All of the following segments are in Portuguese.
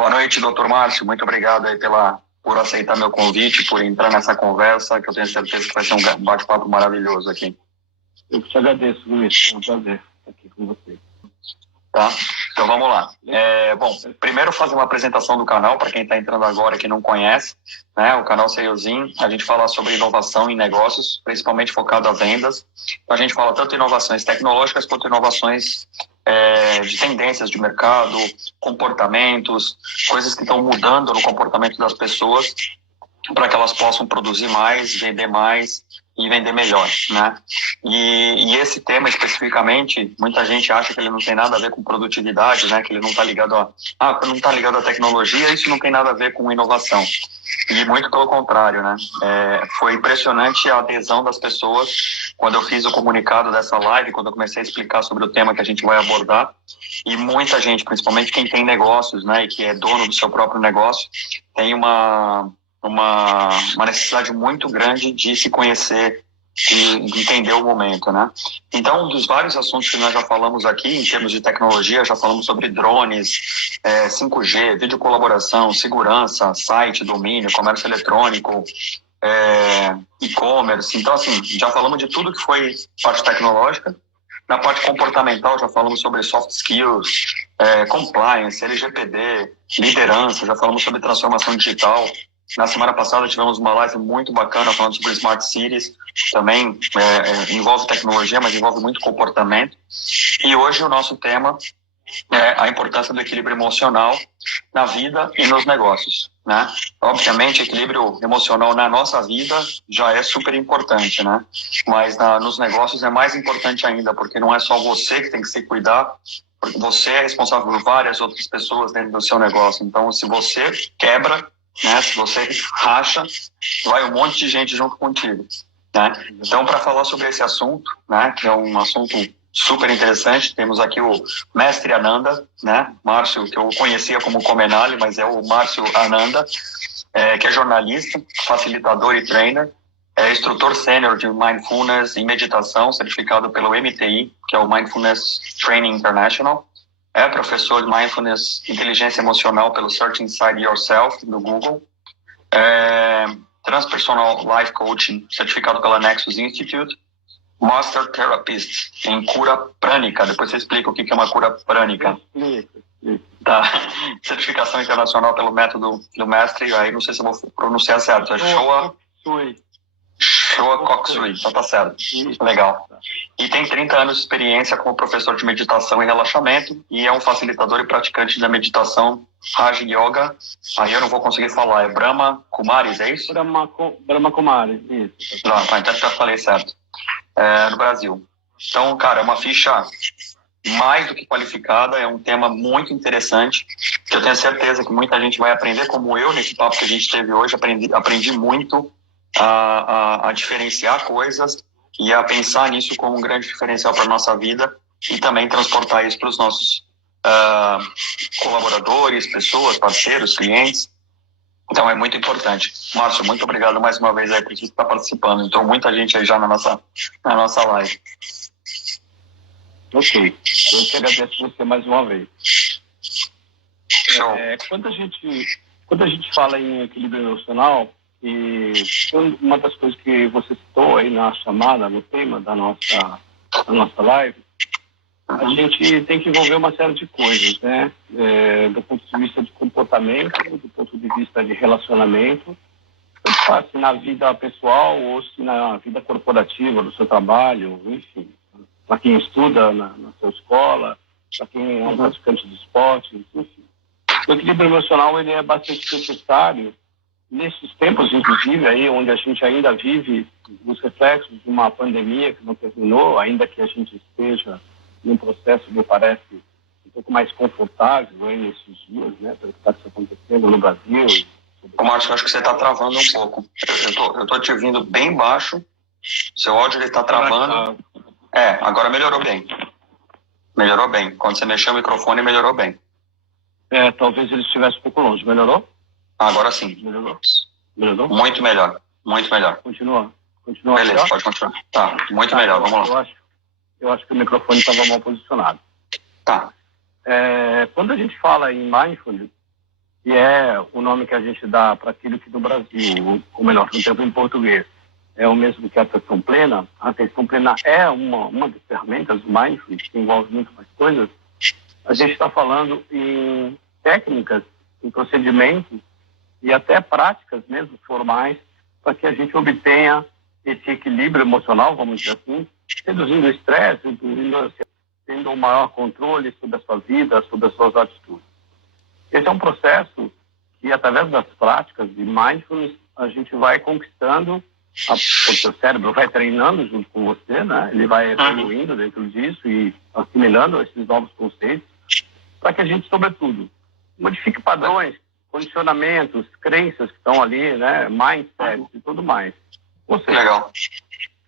Boa noite, doutor Márcio. Muito obrigado aí por aceitar meu convite, por entrar nessa conversa, que eu tenho certeza que vai ser um bate-papo maravilhoso aqui. Eu que te agradeço, Luiz. É um prazer estar aqui com você. Tá? Então vamos lá. Bom, primeiro fazer uma apresentação do canal para quem está entrando agora e que não conhece, né? O canal Salesin, a gente fala sobre inovação em negócios, principalmente focado a vendas. Então a gente fala tanto inovações tecnológicas quanto inovações de tendências de mercado, comportamentos, coisas que estão mudando no comportamento das pessoas para que elas possam produzir mais, vender mais e vender melhor, né? E esse tema especificamente, muita gente acha que ele não tem nada a ver com produtividade, né? Que ele não está ligado não está ligado à tecnologia, isso não tem nada a ver com inovação. E muito pelo contrário, né? Foi impressionante a adesão das pessoas quando eu fiz o comunicado dessa live, quando eu comecei a explicar sobre o tema que a gente vai abordar. E muita gente, principalmente quem tem negócios, né? E que é dono do seu próprio negócio, tem uma necessidade muito grande de se conhecer e entender o momento, né? Então, um dos vários assuntos que nós já falamos aqui, em termos de tecnologia, já falamos sobre drones, 5G, videocolaboração, segurança, site, domínio, comércio eletrônico, e-commerce. Então, assim, já falamos de tudo que foi parte tecnológica. Na parte comportamental, já falamos sobre soft skills, compliance, LGPD, liderança, já falamos sobre transformação digital. Na semana passada tivemos uma live muito bacana falando sobre Smart Cities, também envolve tecnologia, mas envolve muito comportamento. E hoje o nosso tema é a importância do equilíbrio emocional na vida e nos negócios, né? Obviamente, equilíbrio emocional na nossa vida já é super importante, né? Mas nos negócios é mais importante ainda, porque não é só você que tem que se cuidar, porque você é responsável por várias outras pessoas dentro do seu negócio. Então, se você quebra, né? Se você racha, vai um monte de gente junto contigo, né? Então, para falar sobre esse assunto, né, que é um assunto super interessante, temos aqui o mestre Ananda, né, Márcio, que eu conhecia como Comenali, mas é o Márcio Ananda, que é jornalista, facilitador e trainer, é instrutor sênior de Mindfulness e Meditação, certificado pelo MTI, que é o Mindfulness Training International. É professor de Mindfulness Inteligência Emocional pelo Search Inside Yourself, do Google. Transpersonal Life Coaching, certificado pela Nexus Institute. Master Therapist em cura prânica. Depois você explica o que é uma cura prânica. Tá. Certificação internacional pelo método do mestre, aí não sei se eu vou pronunciar certo. É Shoa Koksui, então tá certo. Legal. E tem 30 anos de experiência como professor de meditação e relaxamento e é um facilitador e praticante da meditação Raja Yoga. Aí eu não vou conseguir falar, é Brahma Kumaris, é isso? Brahma Kumaris, isso. Tá, então já falei certo. No Brasil. Então, cara, é uma ficha mais do que qualificada, é um tema muito interessante, que eu tenho certeza que muita gente vai aprender, como eu, nesse papo que a gente teve hoje, aprendi muito a diferenciar coisas e a pensar nisso como um grande diferencial para a nossa vida e também transportar isso para os nossos colaboradores, pessoas, parceiros, clientes. Então é muito importante. Márcio, muito obrigado mais uma vez aí por você estar participando. Entrou muita gente aí já na nossa live. Ok. Eu que agradeço você mais uma vez. Show. Quando a gente fala em equilíbrio emocional, e uma das coisas que você citou aí na chamada, no tema da nossa live, a gente tem que envolver uma série de coisas, né? Do ponto de vista de comportamento, do ponto de vista de relacionamento, tanto faz se na vida pessoal ou se na vida corporativa, do seu trabalho, enfim. Para quem estuda na sua escola, para quem é um praticante de esporte, enfim. O equilíbrio emocional ele é bastante necessário nesses tempos, inclusive, aí, onde a gente ainda vive os reflexos de uma pandemia que não terminou, ainda que a gente esteja num processo, me parece, um pouco mais confortável aí nesses dias, né, pelo que está acontecendo no Brasil. Ô, Márcio, acho que você está travando um pouco. Eu tô te ouvindo bem baixo, seu áudio está travando. Agora melhorou bem. Melhorou bem. Quando você mexeu o microfone, melhorou bem. Talvez ele estivesse um pouco longe. Melhorou? Agora sim. Melhorou? Muito melhor. Muito melhor. Continua. Beleza, melhor? Pode continuar. Tá, muito melhor. Vamos lá. Eu acho que o microfone estava mal posicionado. Tá. Quando a gente fala em mindfulness, que é o nome que a gente dá para aquilo que no Brasil, ou melhor, no tempo em português, é o mesmo que a atenção plena. A atenção plena é uma das ferramentas do mindfulness, que envolve muito mais coisas. A gente está falando em técnicas, em procedimentos e até práticas mesmo formais para que a gente obtenha esse equilíbrio emocional, vamos dizer assim, reduzindo o estresse, tendo um maior controle sobre a sua vida, sobre as suas atitudes. Esse é um processo que, através das práticas de mindfulness, a gente vai conquistando, o seu cérebro vai treinando junto com você, né? Ele vai evoluindo dentro disso e assimilando esses novos conceitos, para que a gente, sobretudo, modifique padrões, condicionamentos, crenças que estão ali, né? Mindset e tudo mais. Ou seja, Legal.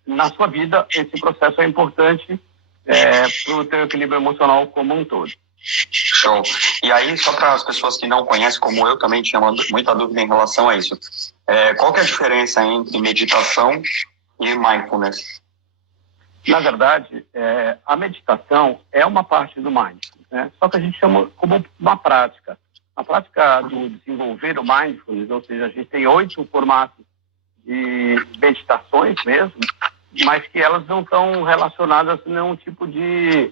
Na sua vida, esse processo é importante para o teu equilíbrio emocional como um todo. Show. E aí, só para as pessoas que não conhecem, como eu também tinha muita dúvida em relação a isso, qual que é a diferença entre meditação e mindfulness? Na verdade, a meditação é uma parte do mindfulness, né? Só que a gente chama como uma prática. A prática do desenvolver o mindfulness, ou seja, a gente tem 8 formatos de meditações mesmo, mas que elas não estão relacionadas a nenhum tipo de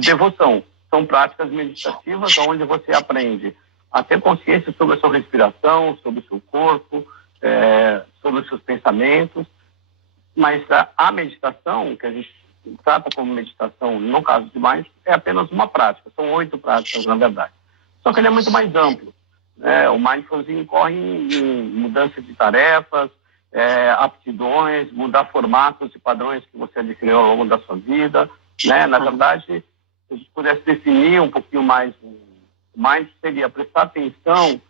devoção. São práticas meditativas onde você aprende a ter consciência sobre a sua respiração, sobre o seu corpo, sobre os seus pensamentos. Mas a meditação, que a gente trata como meditação, no caso de mindfulness, é apenas uma prática. São 8 práticas, na verdade. Só que ele é muito mais amplo. O mindfulness incorre em mudança de tarefas, aptidões, mudar formatos e padrões que você adquiriu ao longo da sua vida, né? Na verdade, se a gente pudesse definir um pouquinho mais o mindfulness, seria prestar atenção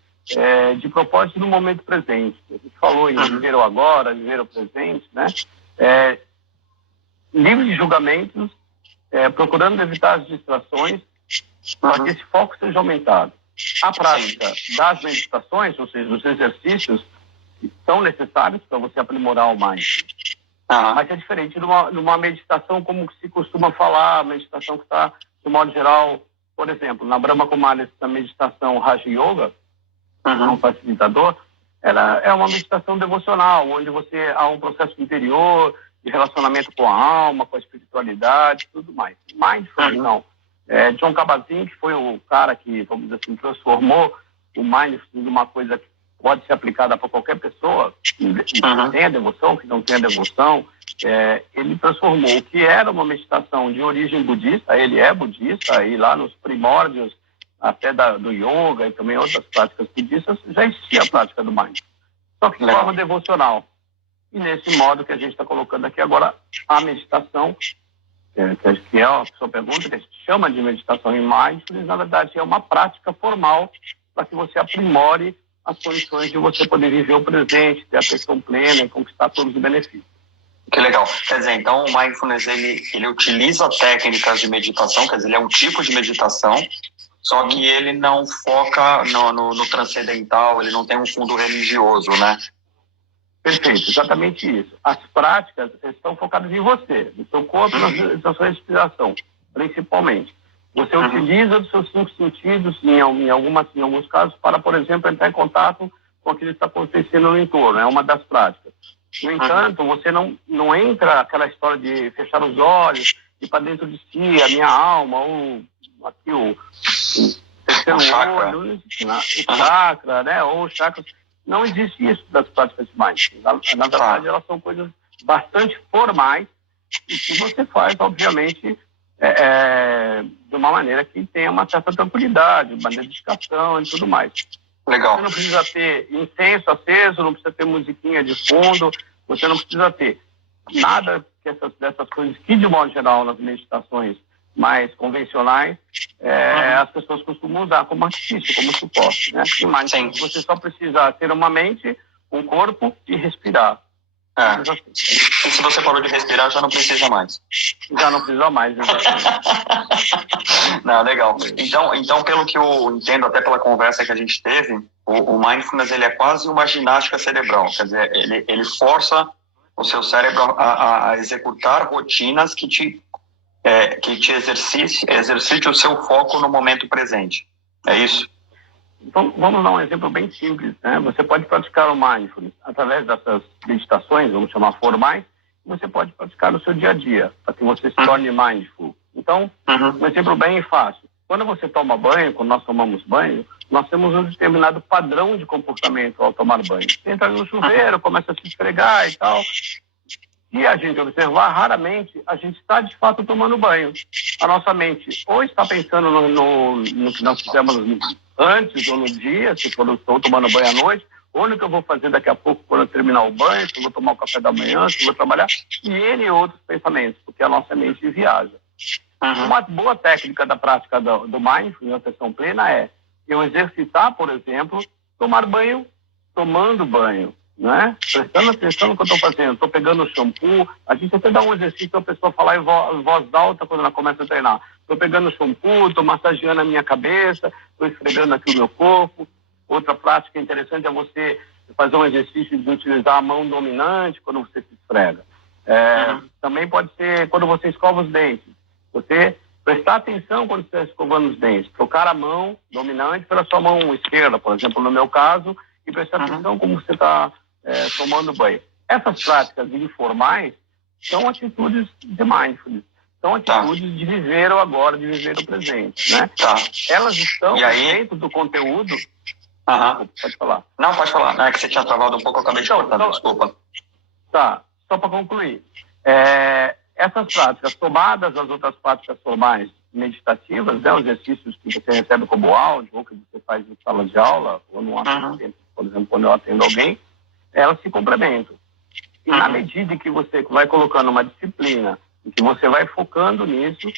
de propósito no momento presente. A gente falou em viver o agora, viver o presente, né? Livre de julgamentos, procurando evitar as distrações, para que esse foco seja aumentado. A prática das meditações, ou seja, dos exercícios, são necessários para você aprimorar o mindfulness. Mas é diferente de uma meditação como se costuma falar, a meditação que está, de modo geral, por exemplo, na Brahma Kumaris, a meditação Raja Yoga, um facilitador, ela é uma meditação devocional, onde você há um processo interior, de relacionamento com a alma, com a espiritualidade, tudo mais. Mindfulness, não. John Kabat-Zinn, que foi o cara que, vamos dizer assim, transformou o mindfulness numa coisa que pode ser aplicada para qualquer pessoa, que tenha devoção, que não tenha devoção. Ele transformou o que era uma meditação de origem budista, ele é budista, e lá nos primórdios até do yoga e também outras práticas budistas, já existia a prática do mindfulness, só que de forma devocional. E nesse modo que a gente está colocando aqui agora, a meditação, que é a sua pergunta, que a gente chama de meditação em mindfulness, na verdade é uma prática formal para que você aprimore as condições de você poder viver o presente, ter a atenção plena e conquistar todos os benefícios. Que legal. Quer dizer, então o mindfulness, ele utiliza técnicas de meditação, quer dizer, ele é um tipo de meditação, só que ele não foca no transcendental, ele não tem um fundo religioso, né? Perfeito, exatamente isso. As práticas estão focadas em você, no seu corpo e na sua respiração, principalmente. Você utiliza os seus 5 sentidos, em alguns casos, para, por exemplo, entrar em contato com aquilo que está acontecendo no entorno. É uma das práticas. No entanto, você não entra aquela história de fechar os olhos, ir para dentro de si, a minha alma, ou aqui o terceiro olho, o chakra, né? Ou o chakra. Não existe isso das práticas de mindfulness. Na verdade, elas são coisas bastante formais e que você faz, obviamente, de uma maneira que tenha uma certa tranquilidade, uma dedicação e tudo mais. Legal. Você não precisa ter incenso aceso, não precisa ter musiquinha de fundo, você não precisa ter nada dessas coisas que, de modo geral, nas meditações mais convencionais, as pessoas costumam usar como artifício, como suporte, né? Mas você só precisa ter uma mente, um corpo e respirar. E se você parou de respirar, já não precisa mais. Já não precisa mais, exatamente. Não, legal. Então, pelo que eu entendo, até pela conversa que a gente teve, o mindfulness, ele é quase uma ginástica cerebral. Quer dizer, ele força o seu cérebro a executar rotinas que te exercite o seu foco no momento presente. É isso? Então, vamos dar um exemplo bem simples, né? Você pode praticar o mindfulness através dessas meditações, vamos chamar formais, você pode praticar no seu dia a dia, para que você se torne mindful. Então, um exemplo bem fácil. Quando você toma banho, quando nós tomamos banho, nós temos um determinado padrão de comportamento ao tomar banho. Você entra no chuveiro, começa a se esfregar e tal. Se a gente observar, raramente a gente está de fato tomando banho. A nossa mente ou está pensando no que nós fizemos antes ou no dia, se for eu estou tomando banho à noite, ou no que eu vou fazer daqui a pouco quando eu terminar o banho, se eu vou tomar o café da manhã, se eu vou trabalhar, e N outros pensamentos, porque a nossa mente viaja. Uma boa técnica da prática do mindfulness, atenção plena, é eu exercitar, por exemplo, tomar banho tomando banho, né? Prestando atenção no que eu estou fazendo. Estou pegando o shampoo, a gente até dá um exercício para a pessoa falar em voz alta quando ela começa a treinar. Estou pegando o shampoo, estou massageando a minha cabeça, estou esfregando aqui o meu corpo. Outra prática interessante é você fazer um exercício de utilizar a mão dominante quando você se esfrega. Também pode ser quando você escova os dentes. Você prestar atenção quando você está escovando os dentes. Trocar a mão dominante pela sua mão esquerda, por exemplo, no meu caso, e prestar atenção como você está tomando banho. Essas práticas informais são atitudes de mindfulness. São atitudes de viver o agora, de viver o presente, né? Elas estão dentro do conteúdo... Pode falar. Não, pode falar. Não, é que você tinha travado um pouco, eu acabei de cortar, desculpa. Tá, só para concluir. Essas práticas, somadas às outras práticas formais meditativas, né, os exercícios que você recebe como áudio, ou que você faz em sala de aula, ou no atendimento, por exemplo, quando eu atendo alguém, elas se complementam. E na medida em que você vai colocando uma disciplina, em que você vai focando nisso,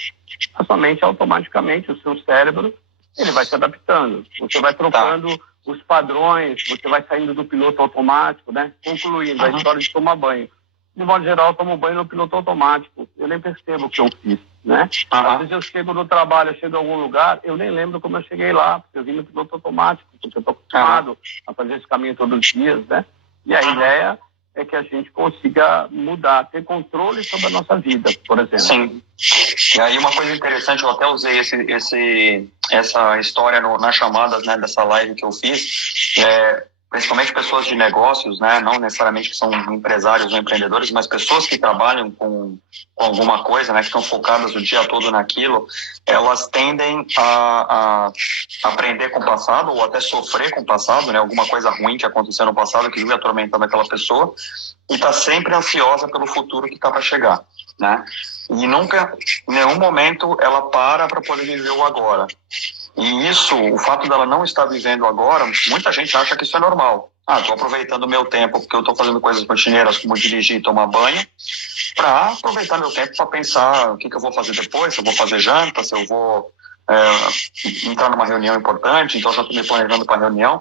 a sua mente automaticamente, o seu cérebro, ele vai se adaptando. Você vai trocando os padrões, você vai saindo do piloto automático, né? Concluindo a história de tomar banho. De modo geral, eu tomo banho no piloto automático. Eu nem percebo o que eu fiz, né? Às vezes eu chego no trabalho, eu chego em algum lugar, eu nem lembro como eu cheguei lá, porque eu vim no piloto automático, porque eu estou acostumado a fazer esse caminho todos os dias, né? E a ideia é que a gente consiga mudar, ter controle sobre a nossa vida, por exemplo. Sim. E aí uma coisa interessante, eu até usei essa história nas chamadas, né, dessa live que eu fiz, principalmente pessoas de negócios, né, não necessariamente que são empresários ou empreendedores, mas pessoas que trabalham com alguma coisa, né, que estão focadas o dia todo naquilo, elas tendem a aprender com o passado ou até sofrer com o passado, né, alguma coisa ruim que aconteceu no passado que vive atormentando aquela pessoa e está sempre ansiosa pelo futuro que está para chegar, né, e nunca, em nenhum momento, ela para poder viver o agora. E isso, o fato dela não estar vivendo agora, muita gente acha que isso é normal. Estou aproveitando o meu tempo porque eu estou fazendo coisas rotineiras como dirigir e tomar banho, para aproveitar meu tempo para pensar o que eu vou fazer depois, se eu vou fazer janta, se eu vou entrar numa reunião importante, então já estou me planejando para a reunião.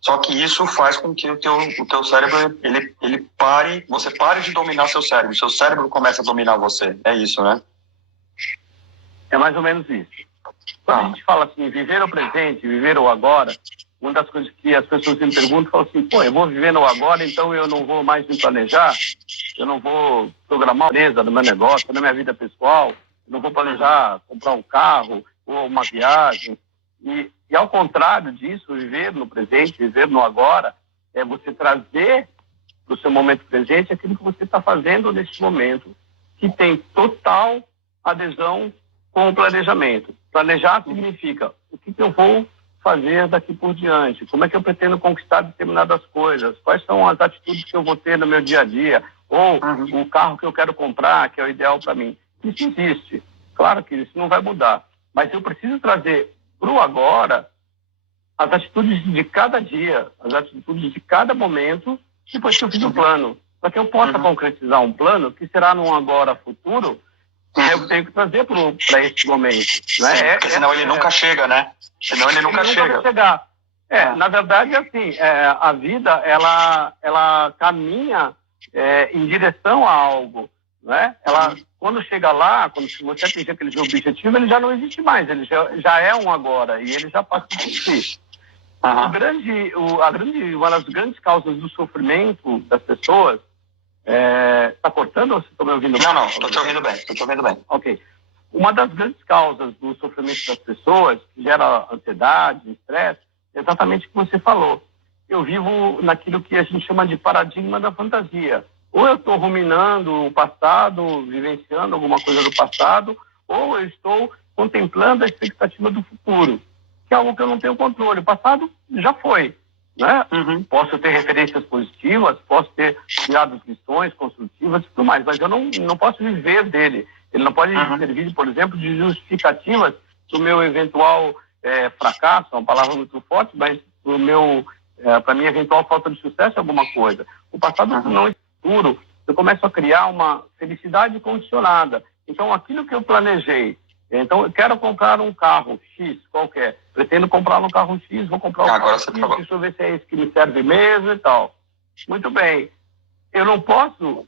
Só que isso faz com que o teu cérebro, ele pare, você pare de dominar seu cérebro começa a dominar você. É isso, né? É mais ou menos isso. Quando a gente fala assim, viver o presente, viver o agora, uma das coisas que as pessoas me perguntam, falam assim, eu vou viver no agora, então eu não vou mais me planejar, eu não vou programar a empresa no meu negócio, na minha vida pessoal, eu não vou planejar comprar um carro ou uma viagem. E ao contrário disso, viver no presente, viver no agora, é você trazer para o seu momento presente aquilo que você está fazendo nesse momento, que tem total adesão com o planejamento. Planejar significa o que eu vou fazer daqui por diante, como é que eu pretendo conquistar determinadas coisas, quais são as atitudes que eu vou ter no meu dia a dia, ou o carro que eu quero comprar, que é o ideal para mim. Isso existe. Claro que isso não vai mudar, mas eu preciso trazer para o agora as atitudes de cada dia, as atitudes de cada momento, depois que eu fiz o plano. Para que eu possa concretizar um plano que será num agora futuro, eu tenho que trazer para esse momento. Né? Porque senão ele nunca chega, né? Senão ele nunca chega. Vai chegar. Na verdade, assim, a vida, ela caminha em direção a algo. Né? Quando chega lá, quando você atingir aquele objetivo, ele já não existe mais, ele já é um agora, e ele já passa por si. Uma das grandes causas do sofrimento das pessoas, está cortando ou você está me ouvindo bem? Não, estou te ouvindo bem, Ok. Uma das grandes causas do sofrimento das pessoas, que gera ansiedade, estresse, exatamente o que você falou. Eu vivo naquilo que a gente chama de paradigma da fantasia. Ou eu estou ruminando o passado, vivenciando alguma coisa do passado, ou eu estou contemplando a expectativa do futuro, que é algo que eu não tenho controle. O passado já foi, né? Posso ter referências positivas, posso ter tirado lições construtivas e tudo mais, mas eu não posso viver dele. Ele não pode servir, por exemplo, de justificativas do meu eventual fracasso, é uma palavra muito forte, mas para minha eventual falta de sucesso em alguma coisa. O passado não é futuro. Eu começo a criar uma felicidade condicionada. Então, aquilo que eu planejei, então eu quero comprar um carro X qualquer, pretendo comprar um carro X, vou comprar um carro X, deixa eu ver se é esse que me serve mesmo e tal. Muito bem. Eu não posso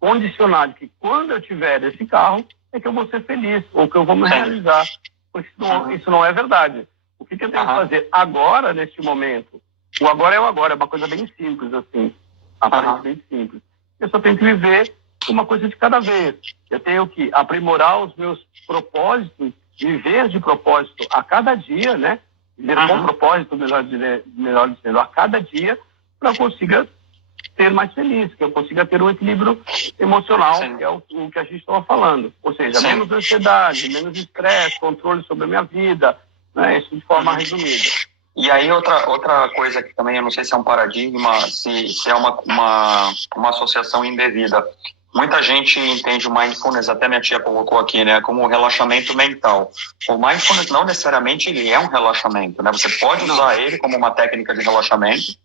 condicionar de que quando eu tiver esse carro é que eu vou ser feliz ou que eu vou me realizar. Porque isso não é verdade. O que eu tenho que fazer agora, neste momento? O agora é o agora, é uma coisa bem simples, assim, aparentemente simples. Eu só tenho que viver uma coisa de cada vez. Eu tenho que aprimorar os meus propósitos, viver de propósito a cada dia, né? Viver com propósito, melhor dizendo, a cada dia, para que eu consiga ser mais feliz, que eu consiga ter um equilíbrio emocional, que é o que a gente estava falando. Ou seja, menos ansiedade, menos estresse, controle sobre a minha vida, né? Isso de forma resumida. E aí outra coisa que também, eu não sei se é um paradigma, se é uma associação indevida. Muita gente entende o mindfulness, até minha tia colocou aqui, né, como um relaxamento mental. O mindfulness não necessariamente ele é um relaxamento, né? Você pode usar ele como uma técnica de relaxamento,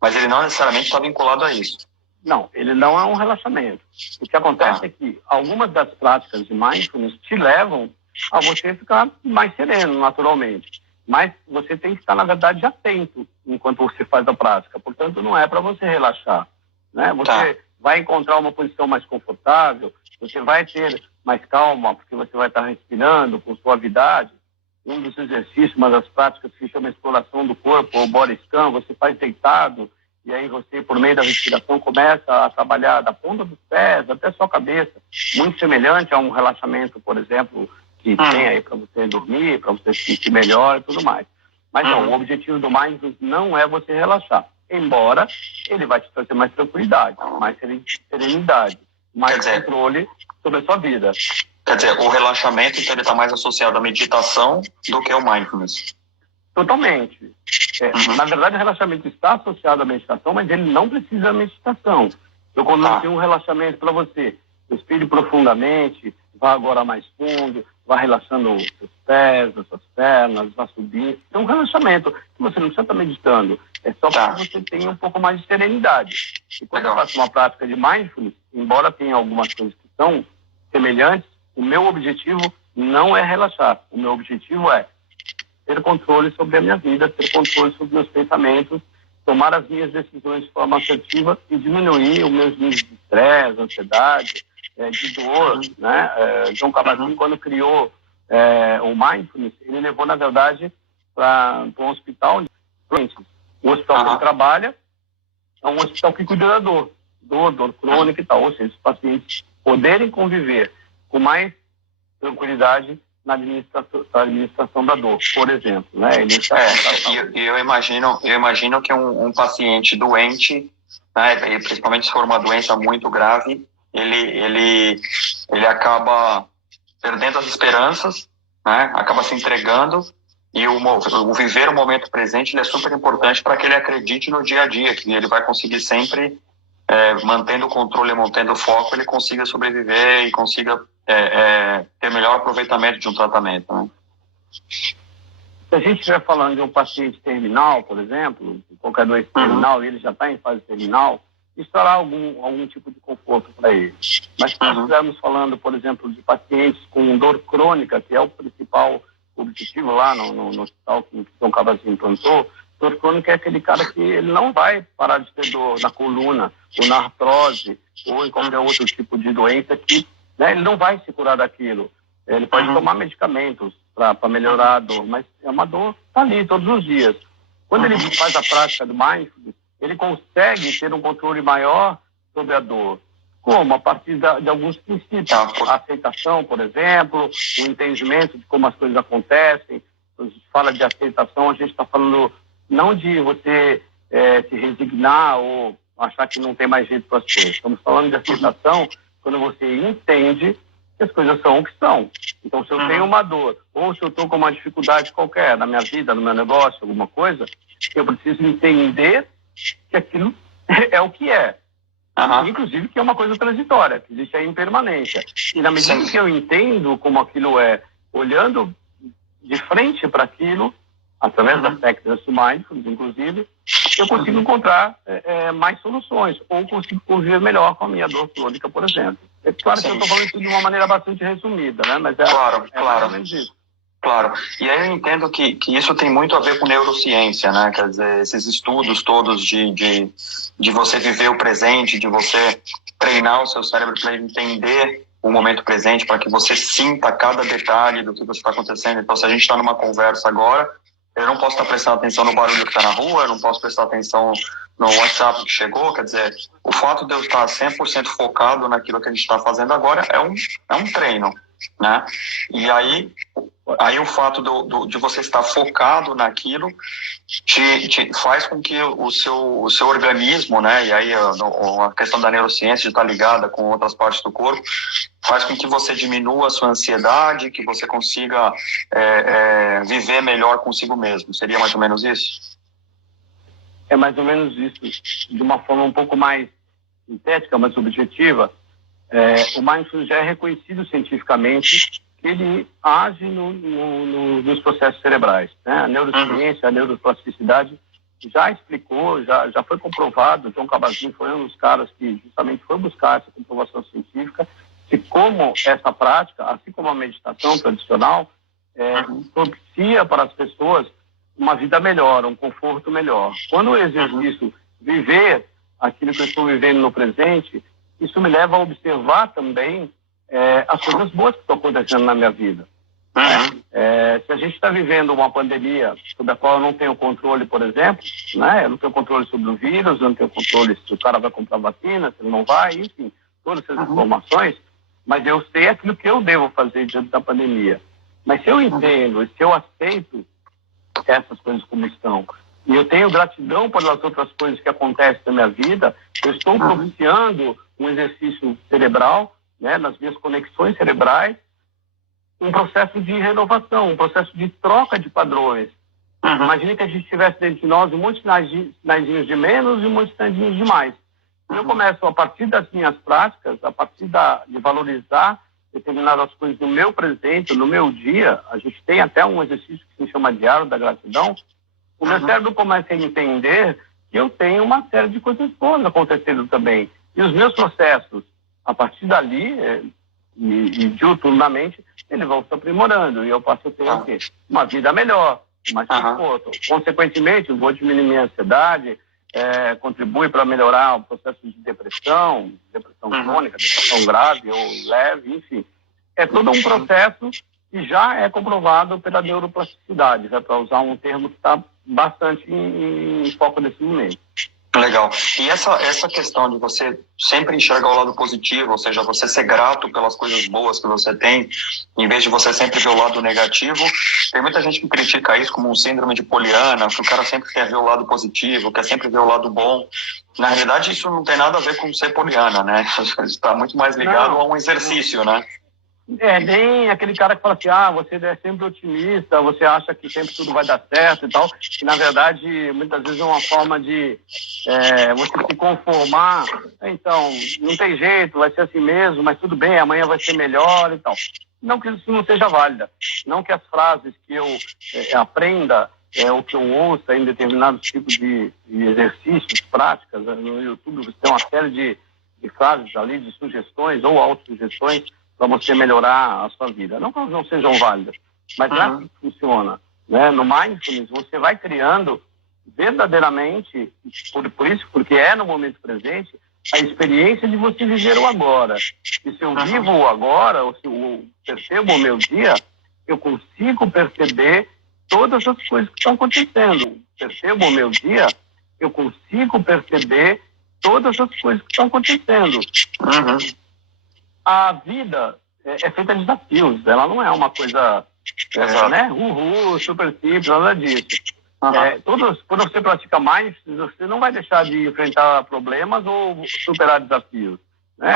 mas ele não necessariamente está vinculado a isso. Não, ele não é um relaxamento. O que acontece é que algumas das práticas de mindfulness te levam a você ficar mais sereno, naturalmente. Mas você tem que estar, na verdade, atento enquanto você faz a prática. Portanto, não é para você relaxar, né? Você vai encontrar uma posição mais confortável, você vai ter mais calma, porque você vai estar respirando com suavidade. Um dos exercícios, uma das práticas que se chama exploração do corpo, ou body scan, você faz deitado, e aí você, por meio da respiração, começa a trabalhar da ponta dos pés até a sua cabeça. Muito semelhante a um relaxamento, por exemplo, que tem aí para você dormir, para você se sentir melhor e tudo mais. Mas não, o objetivo do mindfulness não é você relaxar. Embora ele vai te trazer mais tranquilidade, mais serenidade, mais controle sobre a sua vida. Quer dizer, o relaxamento então, ele está mais associado à meditação do que ao mindfulness. Totalmente. Na verdade, o relaxamento está associado à meditação, mas ele não precisa da meditação. Eu coloquei um relaxamento para você. Respire profundamente, vá agora mais fundo, vá relaxando os seus pés, as suas pernas, vá subir. É um relaxamento que você não precisa estar meditando. É só para que você tenha um pouco mais de serenidade. E quando eu faço uma prática de mindfulness, embora tenha algumas coisas que são semelhantes, o meu objetivo não é relaxar. O meu objetivo é ter controle sobre a minha vida, ter controle sobre meus pensamentos, tomar as minhas decisões de forma assertiva e diminuir os meus níveis de estresse, ansiedade, de dor, né? João Kabat-Zinn, quando criou o mindfulness, ele levou, na verdade, para um hospital. O hospital que ele trabalha é um hospital que cuida da dor crônica e tal. Ou seja, os pacientes poderem conviver com mais tranquilidade na administração da dor, por exemplo, né? Eu imagino que um paciente doente, né, e principalmente se for uma doença muito grave, ele acaba perdendo as esperanças, né? Acaba se entregando, e o viver o momento presente ele é super importante para que ele acredite no dia a dia, que ele vai conseguir sempre, mantendo o controle, mantendo o foco, ele consiga sobreviver e consiga ter melhor aproveitamento de um tratamento, né? Se a gente estiver falando de um paciente terminal, por exemplo, qualquer doença terminal, e ele já está em fase terminal, isso trará algum tipo de conforto para ele. Mas se nós estivermos falando, por exemplo, de pacientes com dor crônica, que é o principal objetivo lá no hospital que o João Kabat-Zinn implantou, dor crônica é aquele cara que ele não vai parar de ter dor na coluna, ou na artrose, ou em qualquer outro tipo de doença que, né, ele não vai se curar daquilo. Ele pode tomar medicamentos para melhorar a dor, mas é uma dor que está ali todos os dias. Quando ele faz a prática do mindfulness, ele consegue ter um controle maior sobre a dor. Como? A partir de alguns princípios. A aceitação, por exemplo, o entendimento de como as coisas acontecem. Quando a gente fala de aceitação, a gente está falando não de você se resignar ou achar que não tem mais jeito para as coisas. Estamos falando de aceitação quando você entende que as coisas são o que são. Então, se eu tenho uma dor, ou se eu estou com uma dificuldade qualquer na minha vida, no meu negócio, alguma coisa, eu preciso entender que aquilo é o que é. Inclusive que é uma coisa transitória, que existe a impermanência. E na medida que eu entendo como aquilo é, olhando de frente para aquilo, através das técnicas do Mindfulness, inclusive, eu consigo encontrar mais soluções, ou consigo conviver melhor com a minha dor crônica, por exemplo. É claro que eu estou falando isso de uma maneira bastante resumida, né? Mas claro. mais ou menos isso. Claro, e aí eu entendo que isso tem muito a ver com neurociência, né? Quer dizer, esses estudos todos de você viver o presente, de você treinar o seu cérebro para entender o momento presente, para que você sinta cada detalhe do que está acontecendo. Então, se a gente está numa conversa agora, eu não posso estar prestando atenção no barulho que está na rua, eu não posso prestar atenção no WhatsApp que chegou, quer dizer, o fato de eu estar 100% focado naquilo que a gente está fazendo agora é um treino, né? E aí o fato de você estar focado naquilo te faz com que o seu organismo, né, e aí a questão da neurociência está ligada com outras partes do corpo, faz com que você diminua a sua ansiedade, que você consiga viver melhor consigo mesmo. Seria mais ou menos isso? É mais ou menos isso, de uma forma um pouco mais sintética, mais objetiva. O Mindfulness já é reconhecido cientificamente que ele age nos processos cerebrais, né? A neurociência, a neuroplasticidade já explicou, já foi comprovado. John Kabat-Zinn foi um dos caras que justamente foi buscar essa comprovação científica de como essa prática, assim como a meditação tradicional, propicia para as pessoas uma vida melhor, um conforto melhor. Quando eu exercito viver aquilo que eu estou vivendo no presente, isso me leva a observar também as coisas boas que estão acontecendo na minha vida. Se a gente está vivendo uma pandemia sobre a qual eu não tenho controle, por exemplo, né? Eu não tenho controle sobre o vírus, eu não tenho controle se o cara vai comprar vacina, se ele não vai, enfim, todas essas informações, mas eu sei aquilo que eu devo fazer diante da pandemia. Mas se eu entendo, se eu aceito essas coisas como estão, e eu tenho gratidão pelas outras coisas que acontecem na minha vida, eu estou propiciando um exercício cerebral, né, nas minhas conexões cerebrais, um processo de renovação, um processo de troca de padrões. Imagine que a gente tivesse dentro de nós um monte de sinaizinhos de menos e um monte de sinaizinhos de mais. Eu começo, a partir das minhas práticas, a partir de valorizar determinadas coisas no meu presente, no meu dia. A gente tem até um exercício que se chama Diário da Gratidão. O meu cérebro começa a entender que eu tenho uma série de coisas boas acontecendo também. E os meus processos, a partir dali, e diuturnamente, eles vão se aprimorando. E eu passo a ter o quê? Uma vida melhor, mais conforto. Consequentemente, eu vou diminuir minha ansiedade, contribui para melhorar o processo de depressão crônica, depressão grave ou leve, enfim. É todo um processo que já é comprovado pela neuroplasticidade, para usar um termo que está bastante em foco nesse momento. Legal. E essa questão de você sempre enxergar o lado positivo, ou seja, você ser grato pelas coisas boas que você tem, em vez de você sempre ver o lado negativo, tem muita gente que critica isso como um síndrome de Poliana, que o cara sempre quer ver o lado positivo, quer sempre ver o lado bom. Na realidade, isso não tem nada a ver com ser Poliana, né? Está muito mais ligado a um exercício, né? Nem aquele cara que fala assim, você é sempre otimista, você acha que sempre tudo vai dar certo e tal, que na verdade muitas vezes é uma forma de você se conformar, então não tem jeito, vai ser assim mesmo, mas tudo bem, amanhã vai ser melhor e tal. Não que isso não seja válida, não que as frases que eu aprenda, ou que eu ouça em determinados tipos de exercícios, práticas, no YouTube você tem uma série de frases ali, de sugestões ou autossugestões para você melhorar a sua vida. Não que elas não sejam válidas, mas não é assim que funciona. Né? No Mindfulness, você vai criando verdadeiramente, por isso, porque é no momento presente, a experiência de você viver o agora. E se eu vivo o agora, ou se eu percebo o meu dia, eu consigo perceber todas as coisas que estão acontecendo. Percebo o meu dia, eu consigo perceber todas as coisas que estão acontecendo. A vida é feita de desafios, ela não é uma coisa, super simples, nada disso. Quando você pratica mais, você não vai deixar de enfrentar problemas ou superar desafios, né?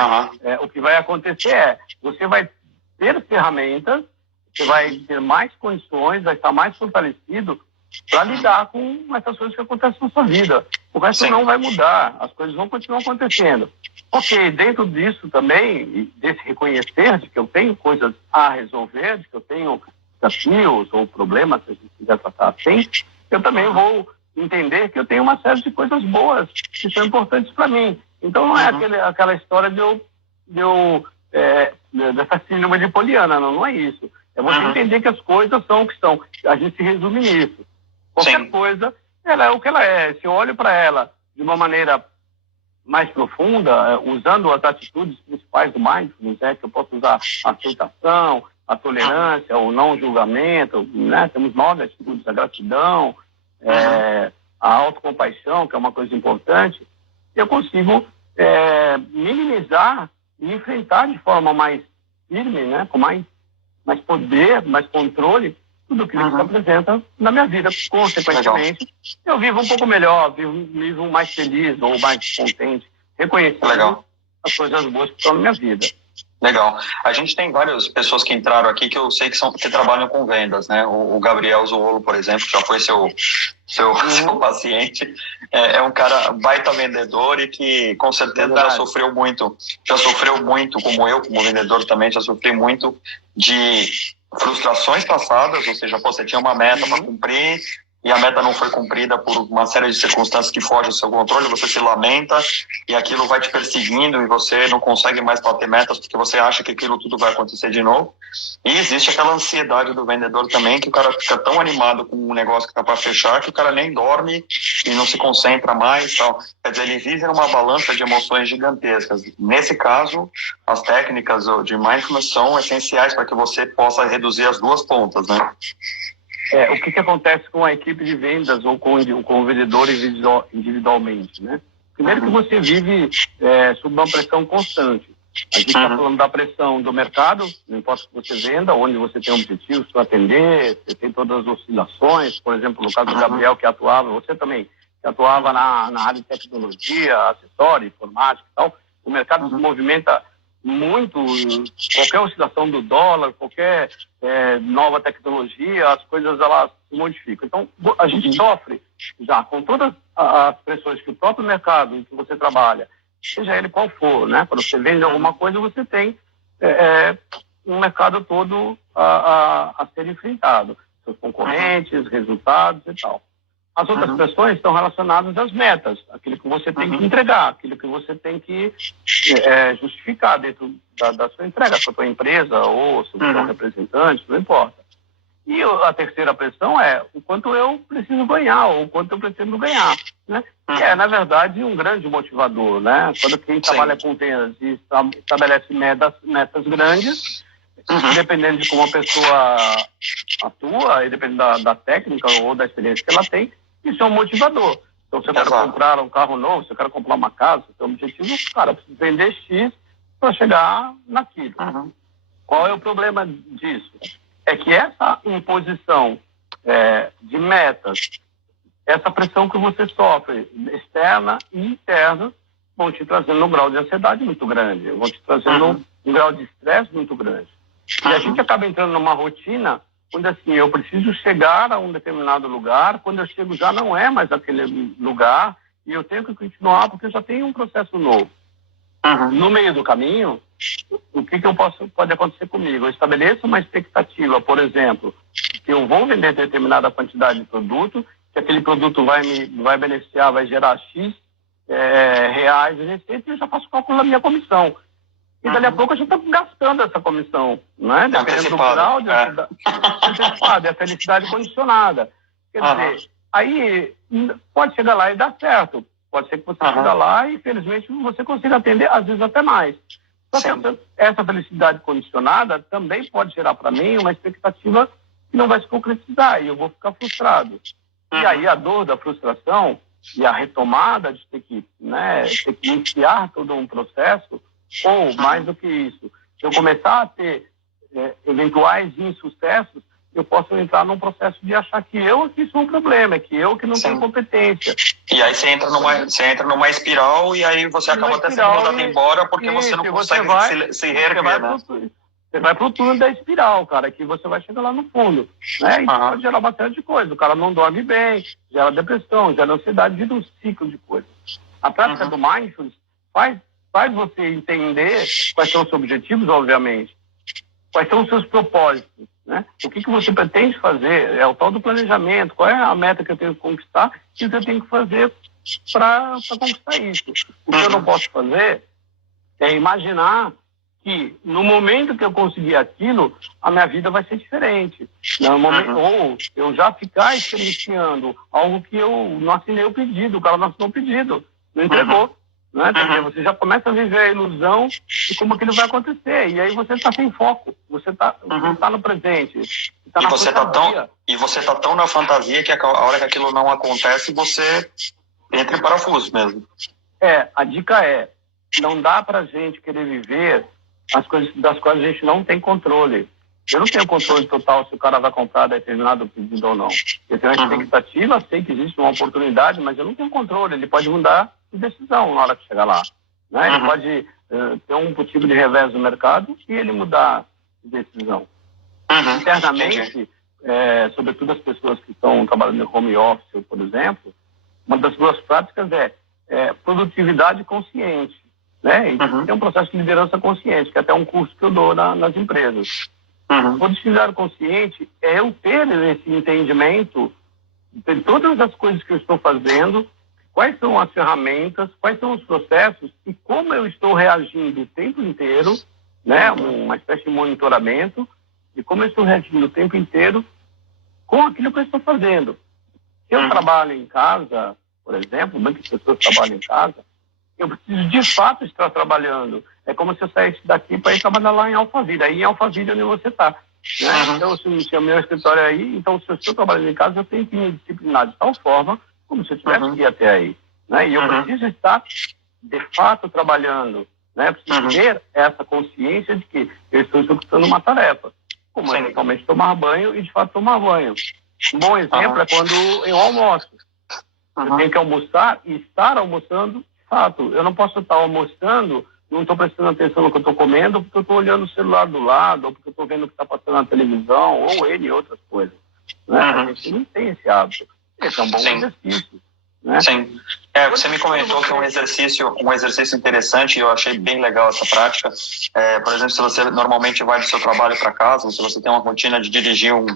O que vai acontecer você vai ter ferramentas, você vai ter mais condições, vai estar mais fortalecido para lidar com essas coisas que acontecem na sua vida. O resto não vai mudar, as coisas vão continuar acontecendo. Ok, dentro disso também, desse reconhecer de que eu tenho coisas a resolver, de que eu tenho desafios ou problemas, se a gente quiser tratar assim, eu também vou entender que eu tenho uma série de coisas boas que são importantes para mim. Então não é aquela história dessa síndrome de Poliana, não é isso. É você entender que as coisas são o que são. A gente se resume nisso. Qualquer coisa, ela é o que ela é. Se eu olho para ela de uma maneira mais profunda, usando as atitudes principais do mindfulness, que eu posso usar a aceitação, a tolerância, o não julgamento, né? Temos 9 atitudes, a gratidão, a autocompaixão, que é uma coisa importante, eu consigo minimizar e enfrentar de forma mais firme, né? Com mais poder, mais controle, tudo aquilo que se apresenta na minha vida. Consequentemente, eu vivo um pouco melhor, vivo mais feliz ou mais contente, reconhecendo as coisas boas que estão na minha vida. Legal. A gente tem várias pessoas que entraram aqui que eu sei que trabalham com vendas, né? O Gabriel Zuolo, por exemplo, já foi seu paciente. É um cara baita vendedor e que com certeza já sofreu muito, como eu, como vendedor também, já sofri muito de frustrações passadas, ou seja, você tinha uma meta para cumprir e a meta não foi cumprida por uma série de circunstâncias que fogem do seu controle, você se lamenta e aquilo vai te perseguindo e você não consegue mais bater metas porque você acha que aquilo tudo vai acontecer de novo. E existe aquela ansiedade do vendedor também, que o cara fica tão animado com um negócio que está para fechar que o cara nem dorme e não se concentra mais. Tal. Quer dizer, ele vive numa balança de emoções gigantescas. Nesse caso, as técnicas de mindfulness são essenciais para que você possa reduzir as duas pontas, né? O que acontece com a equipe de vendas ou com o vendedor individualmente, né? Primeiro que você vive sob uma pressão constante. A gente está falando da pressão do mercado, não importa o que você venda, onde você tem objetivos para atender, você tem todas as oscilações, por exemplo, no caso do Gabriel que atuava, você também, que atuava na área de tecnologia, acessório, informática e tal, o mercado se movimenta muito, qualquer oscilação do dólar, qualquer nova tecnologia, as coisas elas se modificam. Então, a gente sofre já com todas as pressões que o próprio mercado em que você trabalha, seja ele qual for, né? Quando você vende alguma coisa, você tem um mercado todo a ser enfrentado. Seus concorrentes, resultados e tal. As outras pressões estão relacionadas às metas, aquilo que você tem que entregar, aquilo que você tem que justificar dentro da sua entrega, da sua empresa ou seu representante, não importa. E a terceira pressão é o quanto eu preciso ganhar ou o quanto eu pretendo ganhar, né? Que é, na verdade, um grande motivador, né? Quando quem trabalha com vendas e estabelece metas grandes, dependendo de como a pessoa atua e dependendo da técnica ou da experiência que ela tem, isso é um motivador. Então, se eu quero comprar um carro novo, se eu quero comprar uma casa, se eu tenho um objetivo, cara, eu preciso vender X para chegar naquilo. Qual é o problema disso? É que essa imposição de metas, essa pressão que você sofre, externa e interna, vão te trazendo um grau de ansiedade muito grande, vão te trazendo um grau de estresse muito grande. E a gente acaba entrando numa rotina onde, assim, eu preciso chegar a um determinado lugar, quando eu chego já não é mais aquele lugar, e eu tenho que continuar porque eu já tenho um processo novo. No meio do caminho, o que pode acontecer comigo? Eu estabeleço uma expectativa, por exemplo, que eu vou vender determinada quantidade de produto, que aquele produto vai beneficiar, vai gerar X reais de receita, e eu já faço o cálculo da minha comissão. E dali a pouco a gente está gastando essa comissão, né? Dependendo do grau de antecipado, é a felicidade condicionada. Quer dizer, aí pode chegar lá e dar certo. Pode ser que você chegue lá e, infelizmente, você consiga atender, às vezes até mais. Só que essa felicidade condicionada também pode gerar para mim uma expectativa que não vai se concretizar e eu vou ficar frustrado. E aí a dor da frustração e a retomada de ter que iniciar todo um processo, ou mais do que isso, se eu começar a ter eventuais insucessos, eu posso entrar num processo de achar que eu aqui sou um problema, que eu que não Sim. tenho competência. E aí você entra numa espiral e aí você acaba até sendo mandado embora porque você não consegue se reerguer, né? Você vai pro túnel da espiral, cara, que você vai chegar lá no fundo, né? E pode gerar bastante coisa. O cara não dorme bem, gera depressão, gera ansiedade, vira um ciclo de coisas. A prática do Mindfulness faz você entender quais são os seus objetivos, obviamente, quais são os seus propósitos, né? O que você pretende fazer, é o tal do planejamento, qual é a meta que eu tenho que conquistar, e o que eu tenho que fazer para conquistar isso. O que eu não posso fazer é imaginar que no momento que eu conseguir aquilo, a minha vida vai ser diferente. No momento, ou eu já ficar experienciando algo que eu não assinei o pedido, o cara não assinou o pedido, não entregou. Né? Porque você já começa a viver a ilusão de como aquilo vai acontecer. E aí você está sem foco, você está no presente. E você tá tão na fantasia que a hora que aquilo não acontece, você entra em parafuso mesmo. A dica é, não dá pra gente querer viver as coisas das quais a gente não tem controle. Eu não tenho controle total se o cara vai comprar determinado pedido ou não. Eu tenho uma expectativa, sei que existe uma oportunidade, mas eu não tenho controle. Ele pode mudar de decisão na hora que chegar lá. Né? Ele pode ter um tipo de revés no mercado e ele mudar de decisão. Internamente, sobretudo as pessoas que estão trabalhando em home office, por exemplo, uma das duas práticas é produtividade consciente. Né? E tem um processo de liderança consciente, que é até um curso que eu dou nas empresas. Produtividade consciente é eu ter esse entendimento de todas as coisas que eu estou fazendo, quais são as ferramentas, quais são os processos e como eu estou reagindo o tempo inteiro, né? Uma espécie de monitoramento de como eu estou reagindo o tempo inteiro com aquilo que eu estou fazendo. Se eu trabalho em casa, por exemplo, muitas pessoas trabalham em casa, eu preciso de fato estar trabalhando. É como se eu saísse daqui para ir trabalhar lá em Alphaville. Aí em Alphaville onde você está. Né? Então, se o meu escritório é aí, então se eu estou trabalhando em casa, eu tenho que me disciplinar de tal forma como se eu tivesse que ir até aí. Né? E eu preciso estar, de fato, trabalhando. Né? Eu preciso ter essa consciência de que eu estou executando uma tarefa. Como eventualmente tomar banho e, de fato, tomar banho. Um bom exemplo é quando eu almoço. Eu tenho que almoçar e estar almoçando. Fato, eu não posso estar almoçando, não estou prestando atenção no que eu estou comendo, porque eu estou olhando o celular do lado, ou porque eu estou vendo o que está passando na televisão, ou ele e outras coisas. Né? A gente não tem esse hábito. Esse é um bom exercício. Né? Sim. Você me comentou que é um exercício interessante e eu achei bem legal essa prática. Por exemplo, se você normalmente vai do seu trabalho para casa, se você tem uma rotina de dirigir um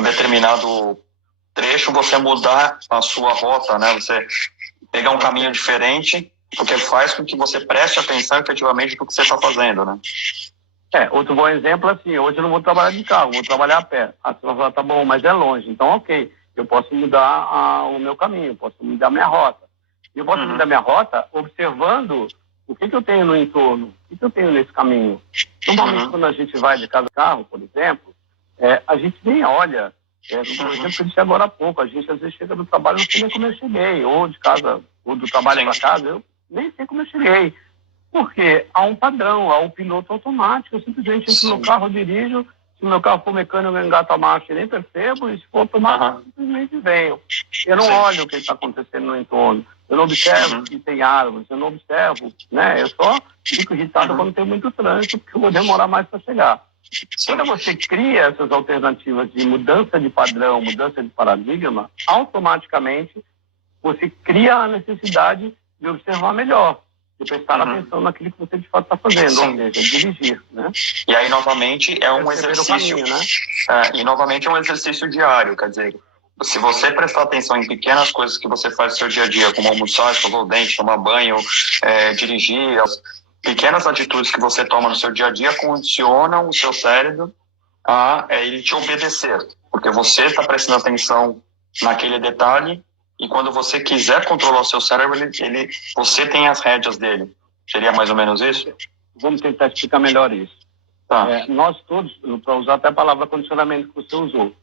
determinado trecho, você mudar a sua rota, né? Você pegar um caminho diferente, porque faz com que você preste atenção efetivamente no que você está fazendo, né? Outro bom exemplo é assim, hoje eu não vou trabalhar de carro, vou trabalhar a pé. A pessoa fala, tá bom, mas é longe, então ok, eu posso mudar o meu caminho, posso mudar a minha rota. Eu posso mudar a minha rota observando o que eu tenho no entorno, o que eu tenho nesse caminho. Normalmente, quando a gente vai de casa de carro, por exemplo, a gente nem olha. Por exemplo, eu disse agora há pouco, a gente às vezes chega do trabalho e não sei nem como eu cheguei, ou de casa, ou do trabalho para casa, eu nem sei como eu cheguei. Porque há um padrão, há um piloto automático, eu simplesmente entro no carro, dirijo, se o meu carro for mecânico, eu engato a marcha e nem percebo, e se for automático, eu simplesmente venho. Eu não olho o que está acontecendo no entorno, eu não observo que tem árvores, eu não observo, né? Eu só fico irritado quando tem muito trânsito, porque eu vou demorar mais para chegar. Quando você cria essas alternativas de mudança de padrão, mudança de paradigma, automaticamente você cria a necessidade de observar melhor, de prestar atenção naquilo que você de fato está fazendo, ou seja, dirigir, né? E aí, novamente, é um exercício, caminho, né? E novamente é um exercício diário, quer dizer, se você prestar atenção em pequenas coisas que você faz no seu dia a dia, como almoçar, escovar o dente, tomar banho, dirigir, pequenas atitudes que você toma no seu dia a dia condicionam o seu cérebro a ele te obedecer, porque você está prestando atenção naquele detalhe e quando você quiser controlar o seu cérebro, você tem as rédeas dele. Seria mais ou menos isso? Vamos tentar explicar melhor isso. Nós todos, para usar até a palavra condicionamento que você usou,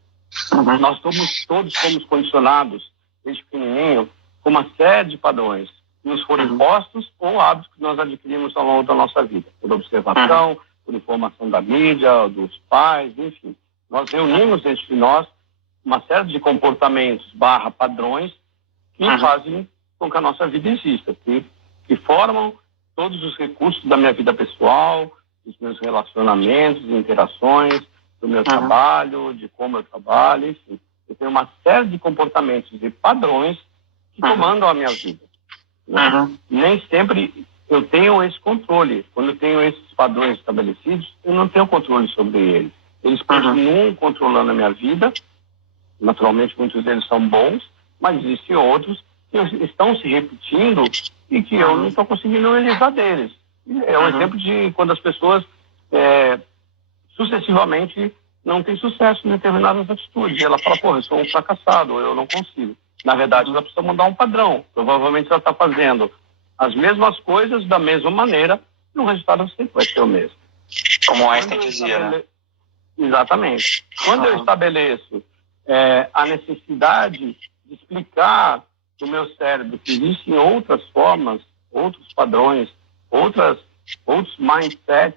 nós todos somos condicionados, desde pequenininho, com uma série de padrões que nos foram impostos ou hábitos que nós adquirimos ao longo da nossa vida, por observação, por informação da mídia, dos pais, enfim. Nós reunimos dentro de nós uma série de comportamentos / padrões que fazem com que a nossa vida exista, que formam todos os recursos da minha vida pessoal, dos meus relacionamentos, interações, do meu trabalho, de como eu trabalho, enfim. Eu tenho uma série de comportamentos e padrões que comandam a minha vida. Né? Nem sempre eu tenho esse controle. Quando eu tenho esses padrões estabelecidos, eu não tenho controle sobre eles. Eles continuam controlando a minha vida. Naturalmente, muitos deles são bons, mas existem outros que estão se repetindo e que eu não estou conseguindo me livrar deles. É um exemplo de quando as pessoas sucessivamente não têm sucesso em determinadas atitudes. E ela fala, eu sou um fracassado, ou eu não consigo. Na verdade, ela precisa mudar um padrão. Provavelmente ela está fazendo as mesmas coisas da mesma maneira e o resultado sempre vai ser o mesmo. Como Einstein dizia, né? Exatamente. Quando eu estabeleço a necessidade de explicar do meu cérebro que existem outras formas, outros padrões, outros mindsets,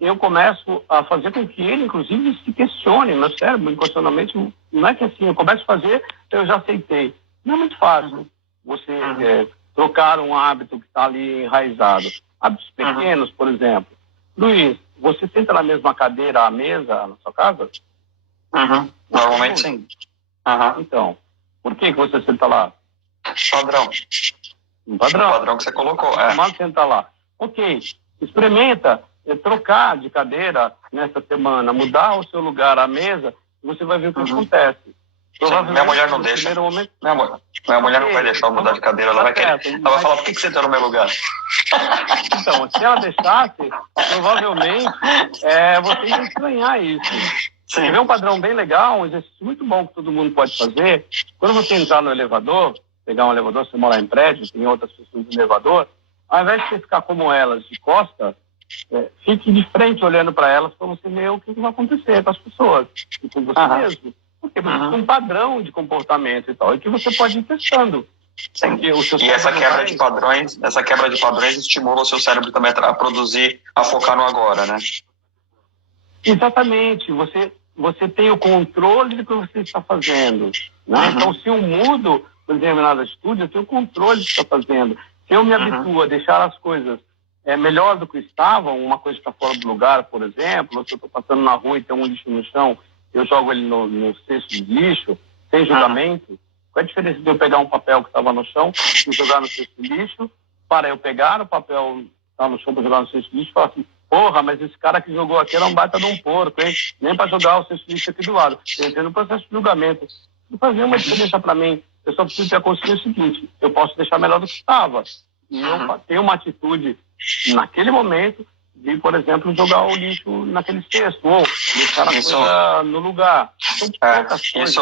eu começo a fazer com que ele, inclusive, se questione. Meu cérebro, inconscientemente, não é que assim, eu começo a fazer, eu já aceitei. Não é muito fácil você trocar um hábito que está ali enraizado. Hábitos pequenos, por exemplo. Luiz, você senta na mesma cadeira à mesa na sua casa? Normalmente sim. Então, por que você senta lá? Padrão. Um padrão. O padrão que você colocou. Mas senta lá. Ok. Experimenta trocar de cadeira nessa semana, mudar o seu lugar à mesa, você vai ver o que acontece. Minha mulher não deixa. Momento... Minha mulher não vai deixar eu mudar de cadeira. Ela vai querer. Ela vai falar, por que você está no meu lugar? Então, se ela deixasse, provavelmente você ia estranhar isso. Você vê um padrão bem legal, um exercício muito bom que todo mundo pode fazer. Quando você entrar no elevador, pegar um elevador, você morar em prédio, tem outras pessoas no elevador, ao invés de você ficar como elas, de costa, fique de frente olhando para elas para você ver o que vai acontecer com as pessoas e com você mesmo. Porque você tem um padrão de comportamento e tal, e que você pode ir testando. E essa quebra de padrões estimula o seu cérebro também a produzir, a focar no agora, né? Exatamente. Você tem o controle do que você está fazendo. Né? Então, se eu mudo uma determinada atitude, eu tenho o controle do que está fazendo. Se eu me habituo a deixar as coisas melhor do que estavam, uma coisa está fora do lugar, por exemplo, ou se eu estou passando na rua e tem um lixo no chão, eu jogo ele no cesto de lixo, sem julgamento. Qual é a diferença de eu pegar um papel que estava no chão e jogar no cesto de lixo, para eu pegar o papel que estava no chão para jogar no cesto de lixo e falar assim, porra, mas esse cara que jogou aqui era um baita de um porco, hein? Nem para jogar o cesto de lixo aqui do lado. Eu entendo o processo de julgamento. Não fazia uma diferença para mim. Eu só preciso ter a consciência seguinte, eu posso deixar melhor do que estava. E eu tenho uma atitude, naquele momento, de, por exemplo, jogar o lixo naquele cesto, ou deixar a coisa no lugar. São poucas coisas.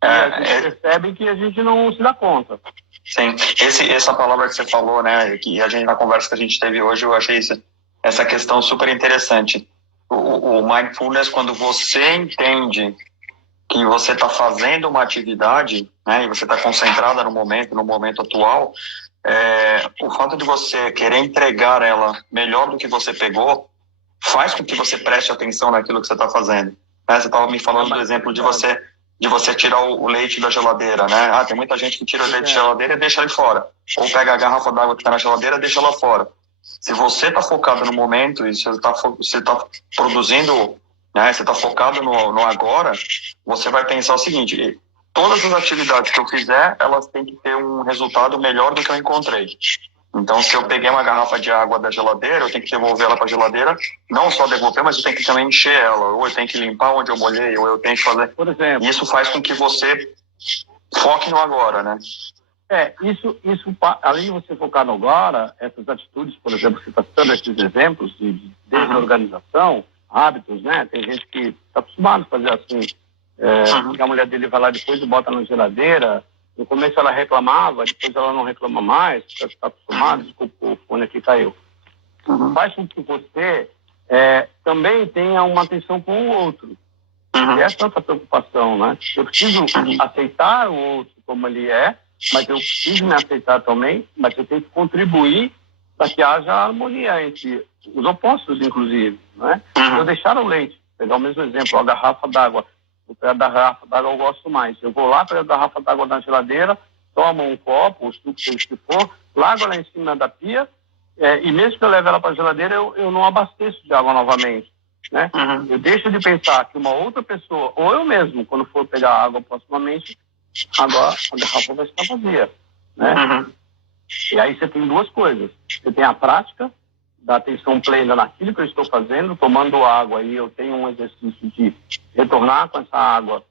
A gente percebe que a gente não se dá conta. Sim, essa palavra que você falou, né, que a gente, na conversa que a gente teve hoje, eu achei essa questão super interessante. O mindfulness, quando você entende que você está fazendo uma atividade, né, e você está concentrada no momento atual, o fato de você querer entregar ela melhor do que você pegou, faz com que você preste atenção naquilo que você está fazendo. Né? Você estava me falando do exemplo de você tirar o leite da geladeira, né? Tem muita gente que tira o leite da geladeira e deixa ele fora. Ou pega a garrafa d'água que está na geladeira e deixa ela fora. Se você está focado no momento e você está produzindo, né? Você está focado no agora, você vai pensar o seguinte, todas as atividades que eu fizer, elas têm que ter um resultado melhor do que eu encontrei. Então, se eu peguei uma garrafa de água da geladeira, eu tenho que devolver ela para a geladeira, não só devolver, mas eu tenho que também encher ela, ou eu tenho que limpar onde eu molhei, ou eu tenho que fazer... Por exemplo, isso faz com que você foque no agora, né? Isso, além de você focar no agora, essas atitudes, por exemplo, você está citando esses exemplos de desorganização, hábitos, né? Tem gente que está acostumado a fazer assim, que a mulher dele vai lá depois e bota na geladeira. No começo ela reclamava, depois ela não reclama mais, está acostumado, desculpa, o fone aqui caiu. Faz com que você também tenha uma atenção com o outro. E essa é outra preocupação, né? Eu preciso aceitar o outro como ele é, mas eu preciso me aceitar também, mas eu tenho que contribuir para que haja harmonia entre os opostos, inclusive, né? Eu deixar o leite pegar o mesmo exemplo, a garrafa d'água. O pé da garrafa d'água eu gosto mais. Eu vou lá, pego a garrafa d'água na geladeira, tomo um copo, o suco, seja o que for, largo ela em cima da pia, e mesmo que eu leve ela para a geladeira, eu não abasteço de água novamente. Né? Eu deixo de pensar que uma outra pessoa, ou eu mesmo, quando for pegar água proximamente, agora a garrafa vai estar vazia. Né? E aí você tem duas coisas. Você tem a prática da atenção plena naquilo que eu estou fazendo, tomando água, e eu tenho um exercício de retornar com essa água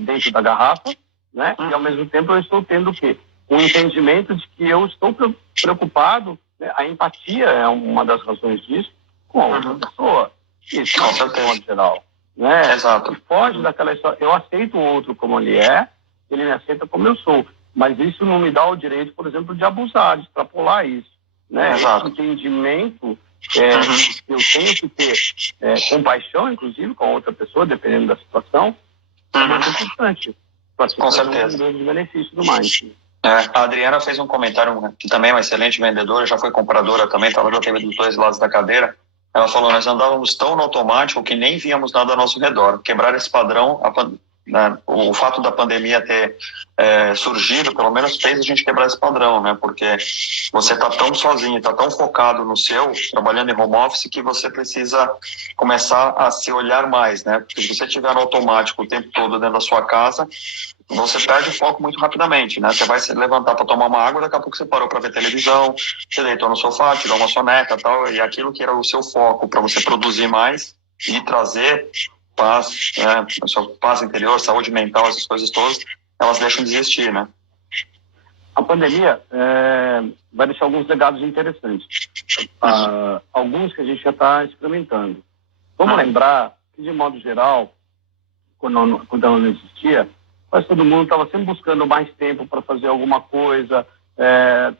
dentro da garrafa, né? E ao mesmo tempo eu estou tendo o quê? Um entendimento de que eu estou preocupado, né? A empatia é uma das razões disso, com a outra pessoa. Isso, de modo geral. Né? Exato. E foge daquela história. Eu aceito o outro como ele me aceita como eu sou. Mas isso não me dá o direito, por exemplo, de abusar, de extrapolar isso. Né? Esse entendimento, eu tenho que ter compaixão, inclusive, com a outra pessoa, dependendo da situação, é muito importante. Com certeza. Um grande benefício do Mind. A Adriana fez um comentário, que também é uma excelente vendedora, já foi compradora também, ela já teve dos dois lados da cadeira. Ela falou, nós andávamos tão no automático que nem víamos nada ao nosso redor. Quebrar esse padrão, o fato da pandemia ter surgido, pelo menos fez a gente quebrar esse padrão, né? Porque você está tão sozinho, está tão focado no seu, trabalhando em home office, que você precisa começar a se olhar mais, né? Porque se você estiver no automático o tempo todo dentro da sua casa, você perde o foco muito rapidamente, né? Você vai se levantar para tomar uma água, daqui a pouco você parou para ver televisão, você deitou no sofá, tirou uma soneca e tal, e aquilo que era o seu foco para você produzir mais e trazer paz, paz interior, saúde mental, essas coisas todas, elas deixam de existir, né? A pandemia vai deixar alguns legados interessantes. Alguns que a gente já está experimentando. Vamos lembrar que, de modo geral, quando ela não existia, quase todo mundo estava sempre buscando mais tempo para fazer alguma coisa,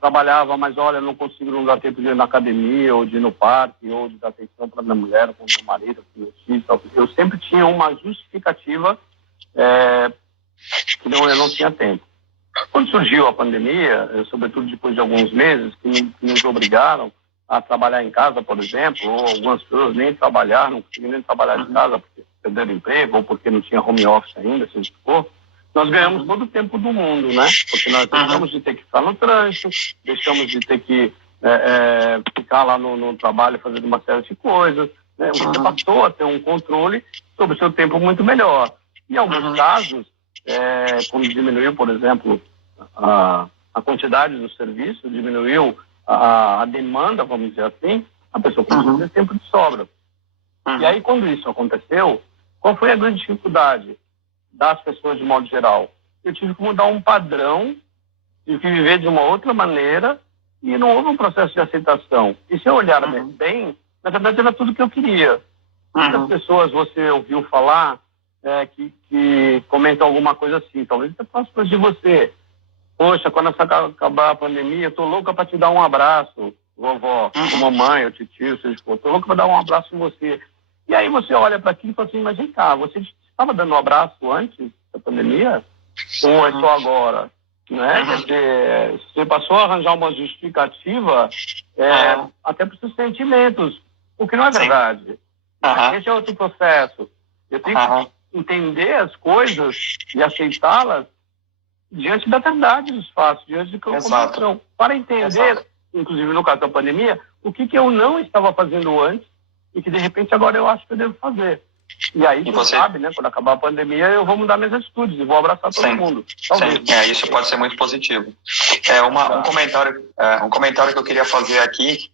trabalhava, mas olha, não consigo não dar tempo de ir na academia, ou de ir no parque, ou de dar atenção para minha mulher, para meu marido, para meus filhos, tal. Eu sempre tinha uma justificativa que eu não tinha tempo. Quando surgiu a pandemia, sobretudo depois de alguns meses, que nos obrigaram a trabalhar em casa, por exemplo, ou algumas pessoas nem trabalhar, não conseguiam nem trabalhar de casa porque perderam emprego, ou porque não tinha home office ainda, seja o que for, nós ganhamos todo o tempo do mundo, né? Porque nós deixamos de ter que ficar no trânsito, deixamos de ter que ficar lá no trabalho fazendo uma série de coisas, né? Você passou a ter um controle sobre o seu tempo muito melhor. Em alguns casos, quando diminuiu, por exemplo, a quantidade do serviço, diminuiu a demanda, vamos dizer assim, a pessoa começou a ter tempo de sobra. E aí, quando isso aconteceu, qual foi a grande dificuldade das pessoas de modo geral? Eu tive que mudar um padrão, tive que viver de uma outra maneira, e não houve um processo de aceitação. E se eu olhar bem, na verdade era tudo que eu queria. Muitas pessoas você ouviu falar que comentam alguma coisa assim, talvez até próximas de você. Poxa, quando acabar a pandemia, eu tô louca para te dar um abraço, vovó, mamãe, ou titio, seja o que for, tô louca para dar um abraço em você. E aí você olha para aquilo e fala assim, mas vem cá, você estava dando um abraço antes da pandemia? Ou é só agora? Né? Quer dizer, você passou a arranjar uma justificativa até para os seus sentimentos, o que não é verdade. Esse é outro processo. Eu tenho que entender as coisas e aceitá-las diante da verdade dos fatos, diante de como são. Para entender, inclusive no caso da pandemia, o que eu não estava fazendo antes e que de repente agora eu acho que eu devo fazer. E aí, quem sabe, né, quando acabar a pandemia, eu vou mudar minhas atitudes e vou abraçar todo mundo. Talvez. Isso pode ser muito positivo. Um comentário que eu queria fazer aqui,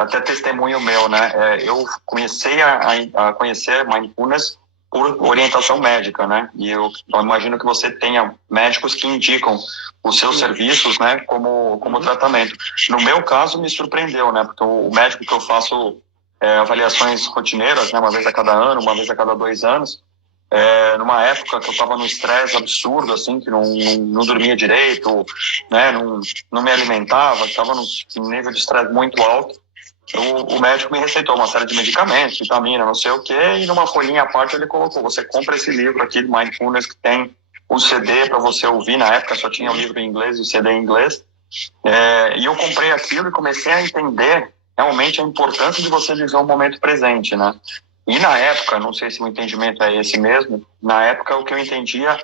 até testemunho meu, né? Eu comecei a conhecer Mindfulness por orientação médica, né? E eu imagino que você tenha médicos que indicam os seus serviços, né, como tratamento. No meu caso, me surpreendeu, né? Porque o médico que eu faço avaliações rotineiras, né, uma vez a cada ano, uma vez a cada 2 anos, numa época que eu estava num estresse absurdo, assim, que não dormia direito, né, não me alimentava, estava num nível de estresse muito alto. O médico me receitou uma série de medicamentos, vitamina, não sei o quê, e numa folhinha à parte ele colocou, você compra esse livro aqui de Mindfulness que tem um CD para você ouvir, na época só tinha o livro em inglês e o CD em inglês, e eu comprei aquilo e comecei a entender realmente a importância de você viver o momento presente, né? E na época, não sei se o entendimento é esse mesmo, na época o que eu entendia,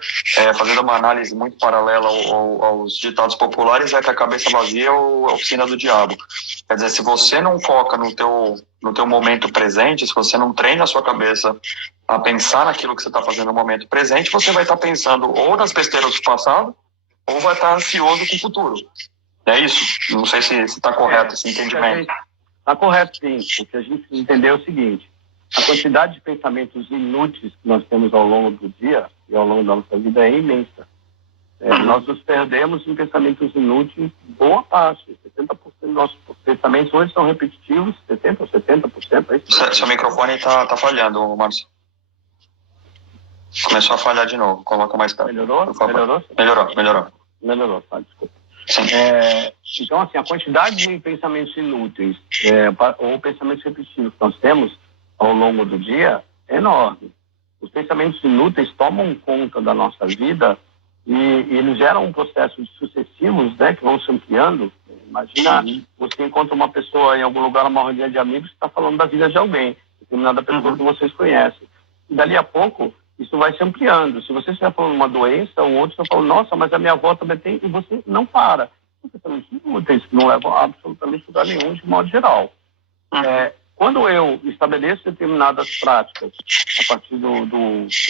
fazendo uma análise muito paralela aos ditados populares, é que a cabeça vazia é a oficina do diabo. Quer dizer, se você não foca no teu momento presente, se você não treina a sua cabeça a pensar naquilo que você está fazendo no momento presente, você vai estar pensando ou nas besteiras do passado, ou vai estar ansioso com o futuro. É isso? Não sei se está correto esse entendimento. Está correto, sim. O que a gente precisa entender é o seguinte: a quantidade de pensamentos inúteis que nós temos ao longo do dia e ao longo da nossa vida é imensa. Nós nos perdemos em pensamentos inúteis, boa parte, 70% dos nossos pensamentos hoje são repetitivos, 60% ou 70%. É isso. Seu microfone está falhando, Márcio. Começou a falhar de novo. Coloca mais perto. Melhorou? Melhorou, tá, desculpa. Então, assim, a quantidade de pensamentos inúteis ou pensamentos repetitivos que nós temos ao longo do dia é enorme. Os pensamentos inúteis tomam conta da nossa vida e eles geram um processo de sucessivos, né, que vão se ampliando. Imagina, você encontra uma pessoa em algum lugar, numa rodinha de amigos, que está falando da vida de alguém, determinada pessoa que vocês conhecem. E dali a pouco, isso vai se ampliando. Se você estiver falando uma doença, o outro está falando, nossa, mas a minha avó também tem, e você não para. Pensamentos inúteis, que não levam a absolutamente lugar nenhum, de modo geral. Quando eu estabeleço determinadas práticas a partir do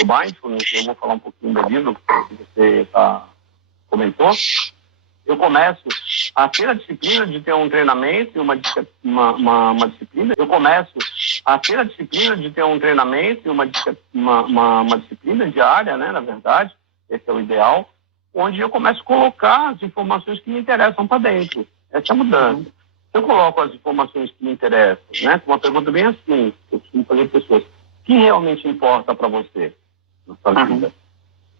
mindfulness, eu vou falar um pouquinho do livro que você comentou, eu começo a ter a disciplina de ter um treinamento e uma disciplina. Eu começo a ter a disciplina de ter um treinamento e uma disciplina diária, né, na verdade, esse é o ideal, onde eu começo a colocar as informações que me interessam para dentro. Essa é a mudança. Eu coloco as informações que me interessam, né? Uma pergunta bem assim, que eu costumo fazer para pessoas: o que realmente importa para você na sua vida?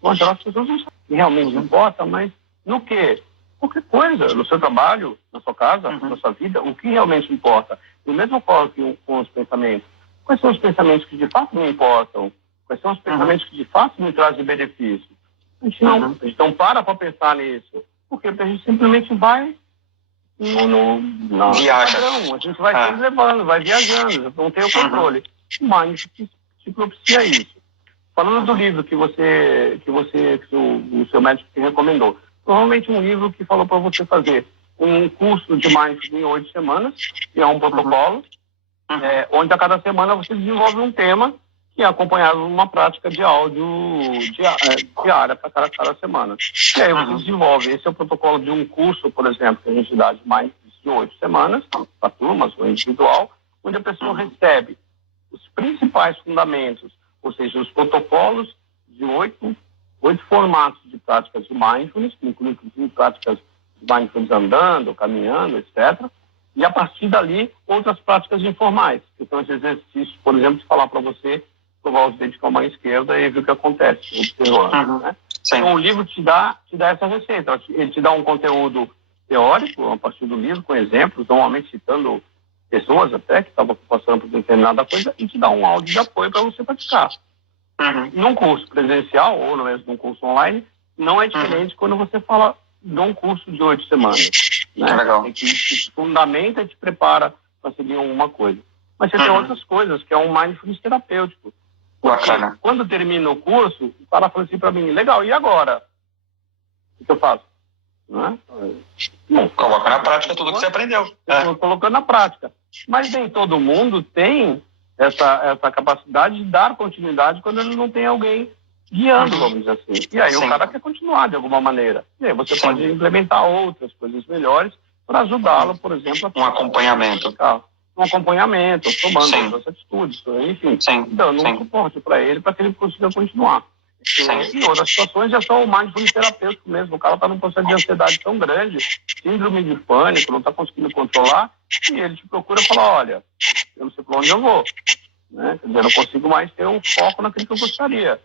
Bom, as pessoas não sabem o que realmente importa, mas no quê? Qualquer coisa, no seu trabalho, na sua casa, na sua vida, o que realmente importa. E o mesmo ocorre com os pensamentos. Quais são os pensamentos que de fato me importam? Quais são os pensamentos que de fato me trazem benefício? A gente não para pensar nisso. Por quê? Porque a gente simplesmente vai no viaja. Padrão. A gente vai se levando, vai viajando, não tem o controle. O Mindfulness te propicia isso. Falando do livro que o seu médico te recomendou, provavelmente um livro que falou para você fazer um curso de Mindfulness em 8 semanas, que é um protocolo, onde a cada semana você desenvolve um tema que é acompanhado de uma prática de áudio diária para cada semana. E aí você desenvolve. Esse é o protocolo de um curso, por exemplo, que a gente dá de mais de 8 semanas, para turmas ou individual, onde a pessoa recebe os principais fundamentos, ou seja, os protocolos de 8 formatos de práticas de mindfulness, que incluem inclusive práticas de mindfulness andando, caminhando, etc. E a partir dali, outras práticas informais, que são esses exercícios, por exemplo, de falar para você escovar os dentes com a mão esquerda e ver o que acontece, observando, né? Então, o livro te dá essa receita. Ele te dá um conteúdo teórico, a partir do livro, com exemplos, normalmente citando pessoas até que estavam passando por determinada coisa, e te dá um áudio de apoio para você praticar. Num curso presencial, ou mesmo num curso online, não é diferente quando você fala de um curso de 8 semanas. Né? Legal. Que te fundamenta e te prepara para seguir alguma coisa. Mas você tem outras coisas, que é um mindfulness terapêutico. Porque quando termina o curso, o cara fala assim para mim, legal, e agora? O que eu faço? Né? Bom, coloca na prática tudo que você aprendeu. Estou colocando na prática. Mas nem todo mundo tem essa capacidade de dar continuidade quando ele não tem alguém guiando, vamos dizer assim. E aí o cara quer continuar de alguma maneira. E aí você pode implementar outras coisas melhores para ajudá-lo, por exemplo, um acompanhamento. Um acompanhamento, tomando outras atitudes, enfim, dando um suporte para ele, para que ele consiga continuar. Em outras situações é só o mindfulness terapêutico mesmo. O cara está num processo de ansiedade tão grande, síndrome de pânico, não está conseguindo controlar, e ele te procura e fala, olha, eu não sei para onde eu vou. Né? Quer dizer, eu não consigo mais ter o foco naquilo que eu gostaria.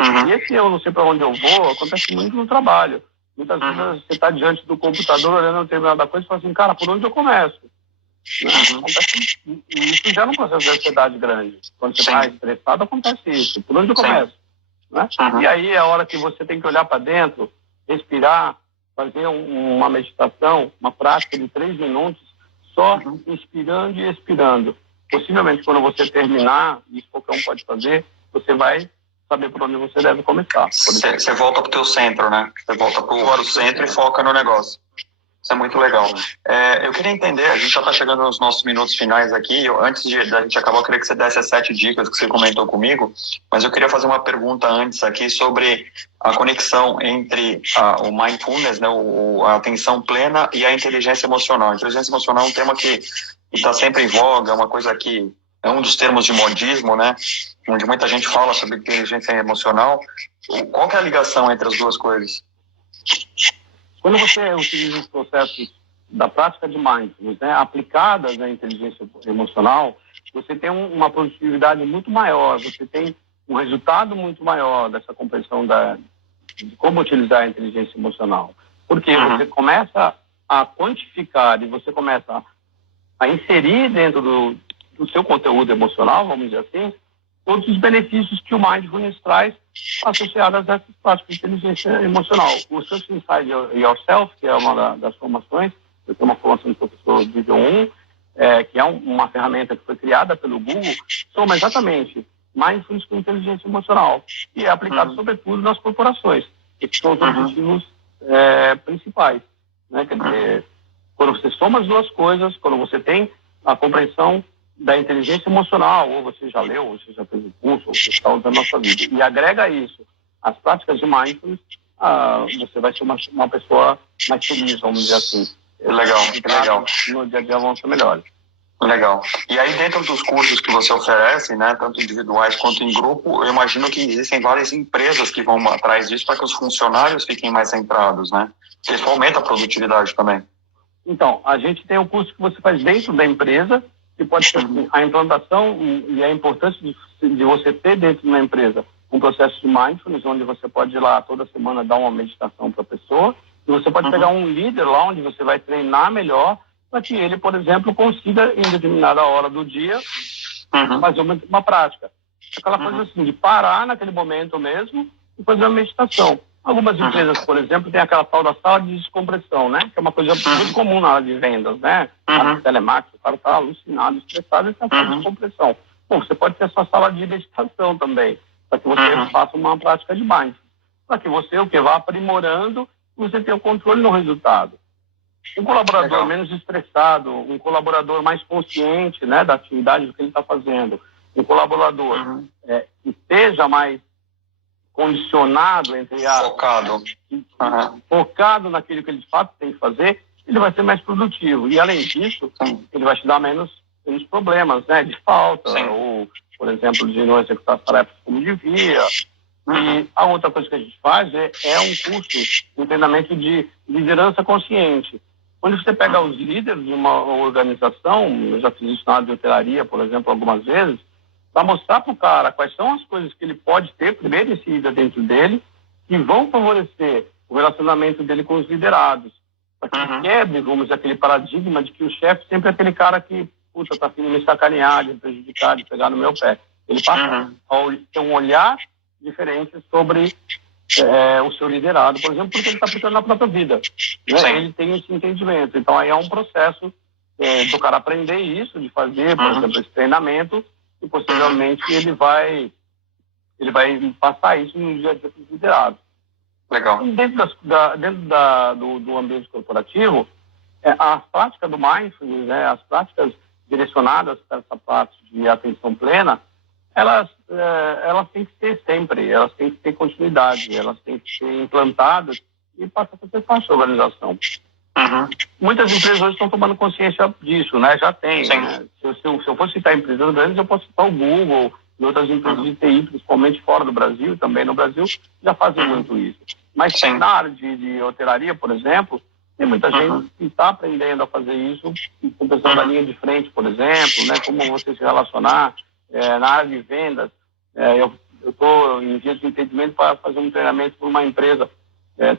E esse eu não sei para onde eu vou acontece muito no trabalho. Muitas vezes você está diante do computador olhando determinada coisa e fala assim, cara, por onde eu começo? Né? Isso já é um processo de ansiedade grande. Quando você está estressado, acontece isso. Por onde eu começo? Né? E aí é a hora que você tem que olhar para dentro, respirar, fazer uma meditação, uma prática de 3 minutos, só inspirando e expirando. possivelmente quando você terminar, isso qualquer um pode fazer, você vai saber por onde você deve começar. Você volta para o teu centro, né? Você volta para o centro e foca no negócio. Isso é muito legal. Eu queria entender, a gente já está chegando nos nossos minutos finais aqui. Antes da gente acabar, eu queria que você desse as 7 dicas que você comentou comigo, mas eu queria fazer uma pergunta antes aqui sobre a conexão entre o mindfulness, né, a atenção plena e a inteligência emocional. A inteligência emocional é um tema que está sempre em voga, é uma coisa que é um dos termos de modismo, né, onde muita gente fala sobre inteligência emocional. Qual que é a ligação entre as duas coisas? Quando você utiliza os processos da prática de mindfulness, né, aplicadas à inteligência emocional, você tem uma produtividade muito maior, você tem um resultado muito maior dessa compreensão de como utilizar a inteligência emocional. Porque você começa a quantificar e você começa a inserir dentro do seu conteúdo emocional, vamos dizer assim, todos os benefícios que o mindfulness traz associados a essas práticas de inteligência emocional. O Search Inside Yourself, que é uma das formações, eu tenho uma formação de professor nível 1, que é uma ferramenta que foi criada pelo Google, soma exatamente mindfulness com inteligência emocional e é aplicado sobretudo nas corporações, que são os objetivos principais. Né? Quer dizer, quando você soma as duas coisas, quando você tem a compreensão da inteligência emocional, ou você já leu, ou você já fez o curso, ou você está usando na sua vida, e agrega isso às práticas de mindfulness, você vai ser uma pessoa mais feliz, vamos dizer assim. Legal. No dia a dia vão ser melhores. Legal. E aí, dentro dos cursos que você oferece, né, tanto individuais quanto em grupo, eu imagino que existem várias empresas que vão atrás disso para que os funcionários fiquem mais centrados, né? Isso aumenta a produtividade também. Então, a gente tem um curso que você faz dentro da empresa, que pode ser a implantação e a importância de você ter dentro de uma empresa um processo de mindfulness, onde você pode ir lá toda semana dar uma meditação para a pessoa, e você pode pegar um líder lá onde você vai treinar melhor para que ele, por exemplo, consiga em determinada hora do dia fazer uma prática. Aquela coisa assim, de parar naquele momento mesmo e fazer uma meditação. Algumas empresas, por exemplo, tem aquela tal da sala de descompressão, né? Que é uma coisa muito comum na área de vendas, né? Na telemarketing, o cara está alucinado, estressado, e tem a sala de descompressão. Bom, você pode ter a sua sala de meditação também, para que você faça uma prática de mindfulness. Para que você, vá aprimorando e você tenha o controle no resultado. Um colaborador menos estressado, um colaborador mais consciente, né, da atividade do que ele está fazendo, um colaborador que esteja mais condicionado, entre focado naquilo que ele de fato tem que fazer, ele vai ser mais produtivo. E, além disso, ele vai te dar menos problemas, né, de falta, ou, por exemplo, de não executar as tarefas como devia. E a outra coisa que a gente faz é um curso de treinamento de liderança consciente, onde você pega os líderes de uma organização, eu já fiz isso na área de hotelaria, por exemplo, algumas vezes, para mostrar para o cara quais são as coisas que ele pode ter, primeiro inserida dentro dele, que vão favorecer o relacionamento dele com os liderados. Para que quebre, vamos dizer, aquele paradigma de que o chefe sempre é aquele cara que, está afim de me sacanear, de me prejudicar, de pegar no meu pé. Ele passa a ter um olhar diferente sobre o seu liderado, por exemplo, porque ele está aplicando na própria vida. Né? Ele tem esse entendimento. Então, aí é um processo do cara aprender isso, de fazer, por exemplo, esse treinamento, e posteriormente ele vai passar isso no dia a dia dos liderados. Legal. E dentro do ambiente corporativo, a prática do mindfulness, né, as práticas direcionadas para essa parte de atenção plena, elas têm que ser sempre, elas têm que ter continuidade, elas têm que ser implantadas e passar a ser parte da organização. Muitas empresas hoje estão tomando consciência disso, né? Já tem. Né? Se eu fosse citar empresas grandes, eu posso citar o Google e outras empresas de TI, principalmente fora do Brasil, também no Brasil, já fazem muito isso. Mas na área de hotelaria, por exemplo, tem muita gente que está aprendendo a fazer isso com pessoas da linha de frente, por exemplo, né? Como você se relacionar. Na área de vendas, eu estou em dias de entendimento para fazer um treinamento por uma empresa.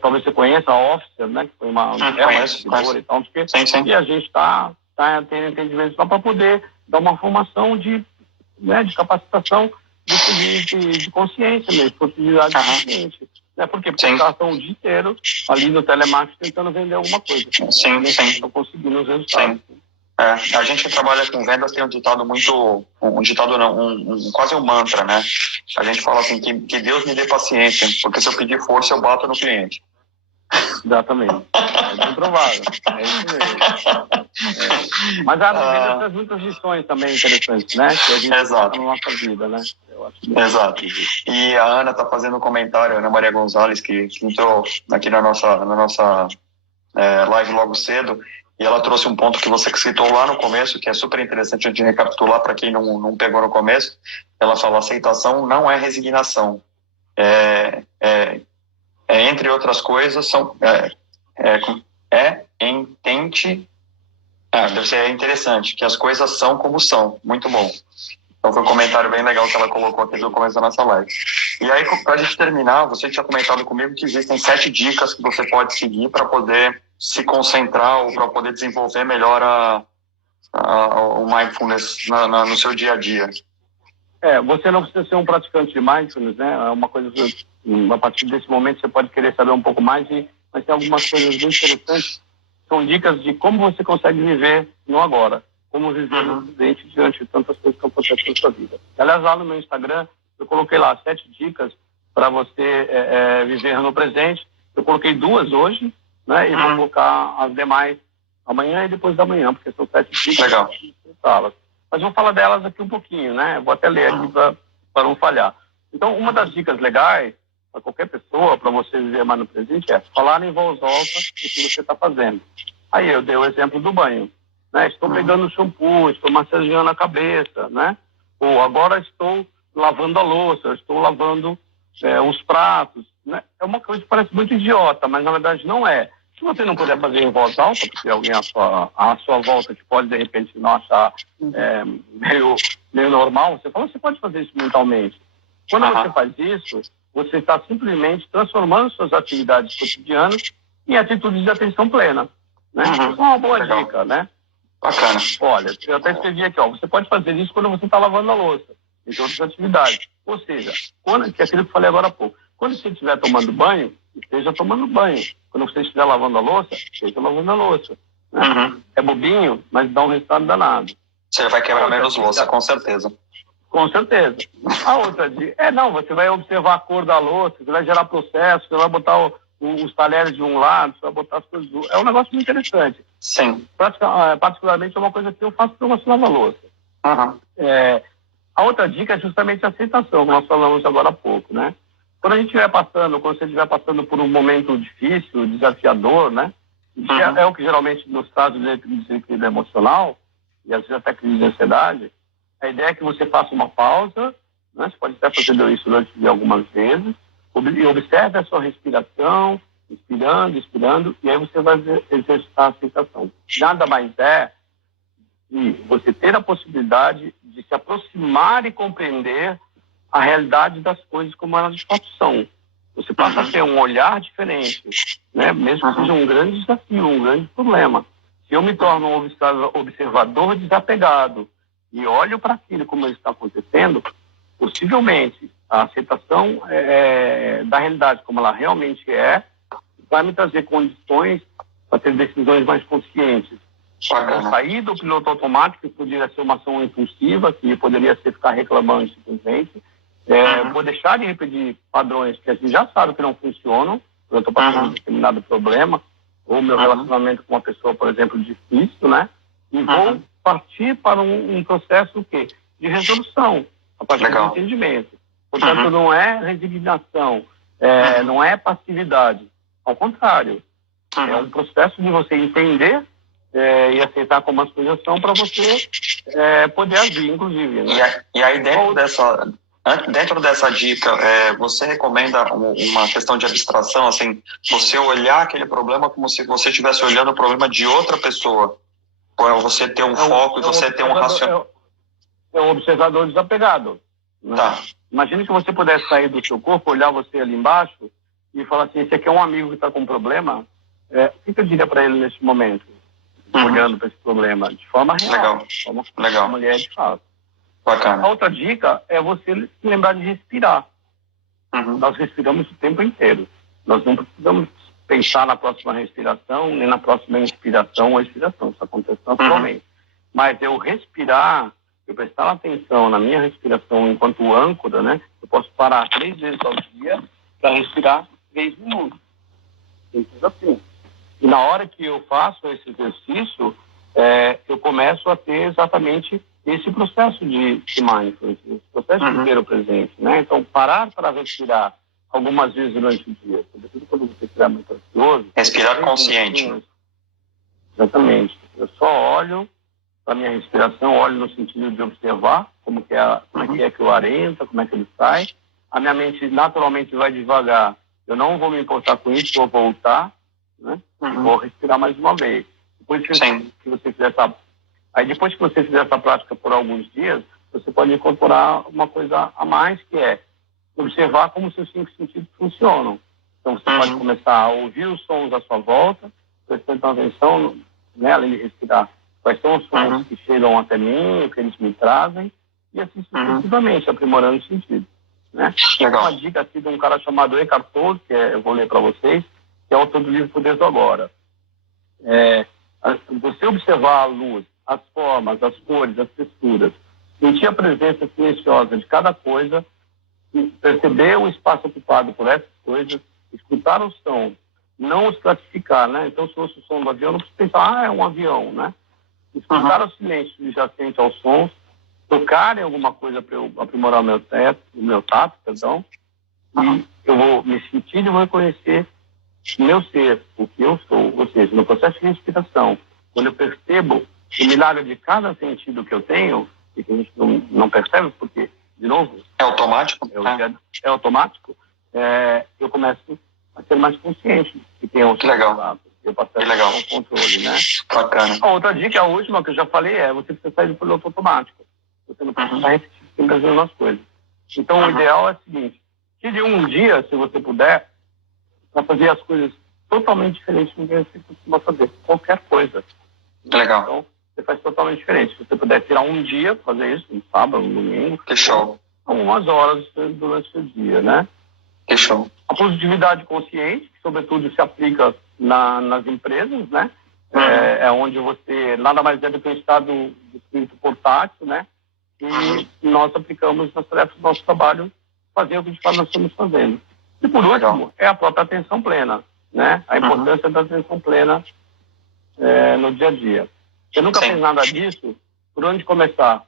Talvez você conheça a Officer, né, que foi uma investidora e tal, e a gente está tendo entendimento só para poder dar uma formação de capacitação de consciência mesmo, de possibilidade de consciência. Né? Porque os caras estão o dia inteiro ali no telemarketing tentando vender alguma coisa. Estão conseguindo os resultados. A gente que trabalha com vendas tem um ditado quase um mantra, né? A gente fala assim, que Deus me dê paciência, porque se eu pedir força, eu bato no cliente. Exatamente. É bem provável. É isso mesmo. Mas a vida traz muitas lições também interessantes, né? Que a gente passa na nossa vida, né? Eu acho que Exato. E a Ana está fazendo um comentário, a Ana Maria Gonzalez, que entrou aqui na nossa live logo cedo, e ela trouxe um ponto que você citou lá no começo, que é super interessante a gente recapitular para quem não pegou no começo. Ela fala: aceitação não é resignação. Entre outras coisas, deve ser interessante, que as coisas são como são. Muito bom. Então foi um comentário bem legal que ela colocou aqui no começo da nossa live. E aí, para a gente terminar, você tinha comentado comigo que existem 7 dicas que você pode seguir para poder se concentrar ou para poder desenvolver melhor o mindfulness no seu dia a dia. Você não precisa ser um praticante de mindfulness, né? É uma coisa que, a partir desse momento, você pode querer saber um pouco mais, mas tem algumas coisas muito interessantes. São dicas de como você consegue viver no agora. Como viver no presente diante de tantas coisas que acontecem na sua vida. Aliás, lá no meu Instagram, eu coloquei lá 7 dicas para você viver no presente. Eu coloquei 2 hoje, né? E vou colocar as demais amanhã e depois da manhã, porque são 7 dicas. Legal. Mas vou falar delas aqui um pouquinho, né? Vou até ler aqui para não falhar. Então, uma das dicas legais para qualquer pessoa, para você viver mais no presente, é falar em voz alta o que você está fazendo. Aí eu dei o exemplo do banho. Né? Estou pegando o shampoo, estou massageando a cabeça, né? Ou agora estou lavando a louça, estou lavando os pratos. Né? É uma coisa que parece muito idiota, mas na verdade não é. Se você não puder fazer em voz alta, porque alguém à sua volta que pode de repente não achar meio normal, você pode fazer isso mentalmente. Quando você faz isso, você está simplesmente transformando suas atividades cotidianas em atitudes de atenção plena. Né? Isso é uma boa dica, né? Bacana. Olha, eu até escrevi aqui, você pode fazer isso quando você está lavando a louça, entre outras atividades. Ou seja, que é aquilo que eu falei agora há pouco. Quando você estiver tomando banho, esteja tomando banho. Quando você estiver lavando a louça, esteja lavando a louça. Né? É bobinho, mas dá um resultado danado. Você vai quebrar menos louça, com certeza. Com certeza. A outra dica, você vai observar a cor da louça, você vai gerar processo, você vai botar os talheres de um lado, você vai botar as coisas do outro. É um negócio muito interessante. Sim. Particularmente é uma coisa que eu faço para você lavar a louça. A outra dica é justamente a aceitação, que nós falamos agora há pouco, né? Quando você estiver passando por um momento difícil, desafiador, né? É o que geralmente nos traz o desequilíbrio emocional, e às vezes até crise de ansiedade, a ideia é que você faça uma pausa, né? Você pode até fazer isso durante algumas vezes, e observe a sua respiração, inspirando, expirando, e aí você vai exercitar a aceitação. Nada mais é que você ter a possibilidade de se aproximar e compreender a realidade das coisas como elas de fato são. Você passa a ter um olhar diferente, né? Mesmo que seja um grande desafio, um grande problema. Se eu me torno um observador desapegado e olho para aquilo como ele está acontecendo, possivelmente a aceitação da realidade como ela realmente vai me trazer condições para ter decisões mais conscientes. Vou sair do piloto automático, que poderia ser uma ação impulsiva, que poderia ser ficar reclamando simplesmente. Vou deixar de repetir padrões que a gente já sabe que não funcionam, eu estou passando um determinado problema, ou meu relacionamento com uma pessoa, por exemplo, difícil, né? E vou partir para um processo o quê? De resolução, a partir do entendimento. Portanto, não é resignação, não é passividade. Ao contrário, é um processo de você entender e aceitar como as coisas são para você poder agir, inclusive. Né? E aí, dentro dessa dica, você recomenda uma questão de abstração, assim, você olhar aquele problema como se você estivesse olhando o problema de outra pessoa? Ou você ter um foco e você ter um raciocínio? É um observador desapegado. Né? Tá. Imagine que você pudesse sair do seu corpo, olhar você ali embaixo e falar assim, esse aqui é um amigo que está com um problema, o que eu diria para ele nesse momento? Olhando para esse problema de forma real. Legal. Como ele é de fato. Bacana. A outra dica é você se lembrar de respirar. Nós respiramos o tempo inteiro. Nós não precisamos pensar na próxima respiração, nem na próxima inspiração ou expiração. Isso acontece naturalmente. Mas eu respirar, eu prestar atenção na minha respiração enquanto âncora, né? Eu posso parar 3 vezes ao dia para respirar 3 minutos. Simples assim. E na hora que eu faço esse exercício, eu começo a ter exatamente esse processo de mindfulness, esse processo de ver o presente, né? Então, parar para respirar algumas vezes durante o dia, sobretudo quando você estiver muito ansioso. Respirar consciente. Exatamente. Eu só olho para a minha respiração, olho no sentido de observar como é que o ar entra, como é que ele sai. A minha mente naturalmente vai devagar. Eu não vou me importar com isso, vou voltar, né? Vou respirar mais uma vez. Depois que você fizer depois que você fizer essa prática por alguns dias, você pode incorporar uma coisa a mais, que é observar como seus 5 sentidos funcionam. Então, você pode começar a ouvir os sons à sua volta, prestando atenção, né, além de respirar, quais são os sons que chegam até mim, o que eles me trazem, e assim sucessivamente, aprimorando o sentido. Né? Tem uma dica aqui de um cara chamado Eckhart Tolle, eu vou ler para vocês, que é o autor do livro Poder do Agora. Você observar a luz, as formas, as cores, as texturas, sentir a presença silenciosa de cada coisa, perceber o espaço ocupado por essas coisas, escutar os sons, não os classificar, né? Então, se fosse o som do avião, não precisa pensar, é um avião, né? Escutar o silêncio subjacente aos sons, tocar em alguma coisa para eu aprimorar o meu tato, e eu vou me sentir e vou reconhecer o meu ser, o que eu sou, ou seja, no processo de respiração, quando eu percebo o milagre de cada sentido que eu tenho, e que a gente não percebe, porque, de novo... É automático? É automático. Eu começo a ser mais consciente que tem o legal. Eu passo a ter um controle, né? Bacana. A outra dica, a última que eu já falei, você precisa sair do piloto automático. Você não precisa estar repetindo as coisas. Então, o ideal é o seguinte, tire um dia, se você puder, para fazer as coisas totalmente diferentes do que você costuma fazer. Qualquer coisa. Legal. Então, você faz totalmente diferente. Se você puder tirar um dia para fazer isso, um sábado, um domingo. Que show. Algumas horas durante o seu dia, né? Que show. A positividade consciente, que sobretudo se aplica nas empresas, né? É onde você nada mais é do que um estado de espírito portátil, né? E nós aplicamos nas tarefas do nosso trabalho, fazer o que de fato nós estamos fazendo. E por último, é a própria atenção plena, né? A importância da atenção plena no dia a dia. Você nunca fez nada disso? Por onde começar?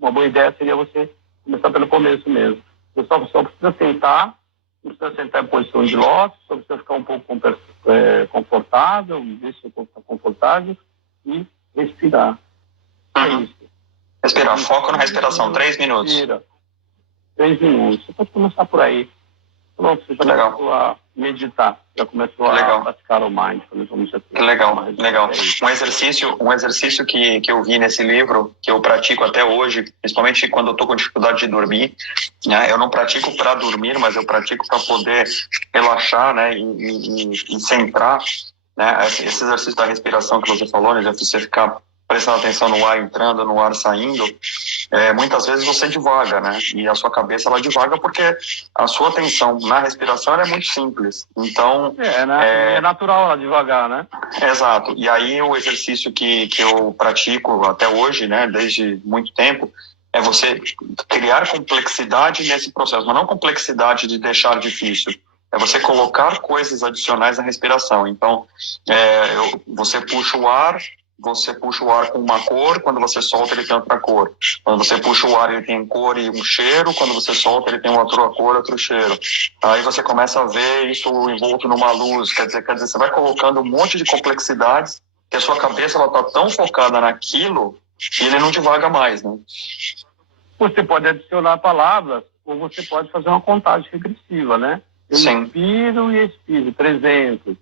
Uma boa ideia seria você começar pelo começo mesmo. Você só precisa sentar, não precisa sentar em posição de lótus, só precisa ficar um pouco confortável, ver se o corpo está confortável e respirar. É isso. Respirar, foco na respiração, 3 minutos. Respira. 3 minutos. Você pode começar por aí. Pronto, você já começou a meditar, já começou a praticar o mindfulness. Legal. Um exercício que eu vi nesse livro, que eu pratico até hoje, principalmente quando eu estou com dificuldade de dormir, né? Eu não pratico para dormir, mas eu pratico para poder relaxar, né? E centrar, né? Esse exercício da respiração que você falou, né? De você ficar prestando atenção no ar entrando, no ar saindo, muitas vezes você divaga, né? E a sua cabeça, ela divaga porque a sua atenção na respiração ela é muito simples. Então... É natural ela divagar, né? Exato. E aí o exercício que eu pratico até hoje, né? Desde muito tempo, é você criar complexidade nesse processo, mas não complexidade de deixar difícil. É você colocar coisas adicionais na respiração. Então, você puxa o ar com uma cor, quando você solta ele tem outra cor. Quando você puxa o ar ele tem cor e um cheiro, quando você solta ele tem outra cor, outro cheiro. Aí você começa a ver isso envolto numa luz, quer dizer, você vai colocando um monte de complexidades que a sua cabeça ela está tão focada naquilo que ele não divaga mais, né? Você pode adicionar palavras ou você pode fazer uma contagem regressiva, né? Eu inspiro e expiro, 300,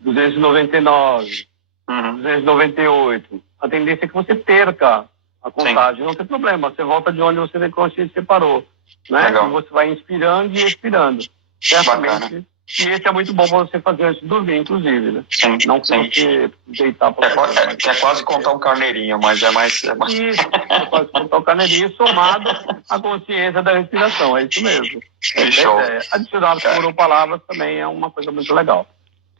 299, 298. A tendência é que você perca a contagem. Não tem problema, você volta de onde você consciência parou, né? Legal. E você vai inspirando e expirando. Certamente. E esse é muito bom para você fazer antes de dormir, inclusive, né? Não você deitar para é quase contar um carneirinho, mas é mais... Isso, é quase contar um carneirinho somado à consciência da respiração, é isso mesmo. Que show. Adicionar por palavras também é uma coisa muito legal.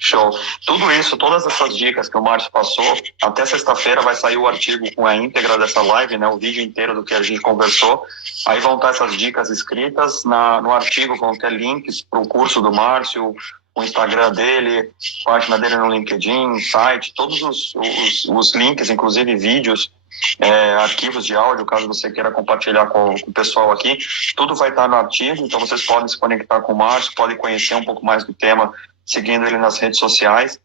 Show. Tudo isso, todas essas dicas que o Márcio passou, até sexta-feira vai sair o artigo com a íntegra dessa live, né, o vídeo inteiro do que a gente conversou. Aí vão estar essas dicas escritas. No artigo vão ter links para o curso do Márcio, o Instagram dele, página dele no LinkedIn, site, todos os links, inclusive vídeos, arquivos de áudio, caso você queira compartilhar com o pessoal aqui. Tudo vai estar no artigo, então vocês podem se conectar com o Márcio, podem conhecer um pouco mais do tema, seguindo ele nas redes sociais,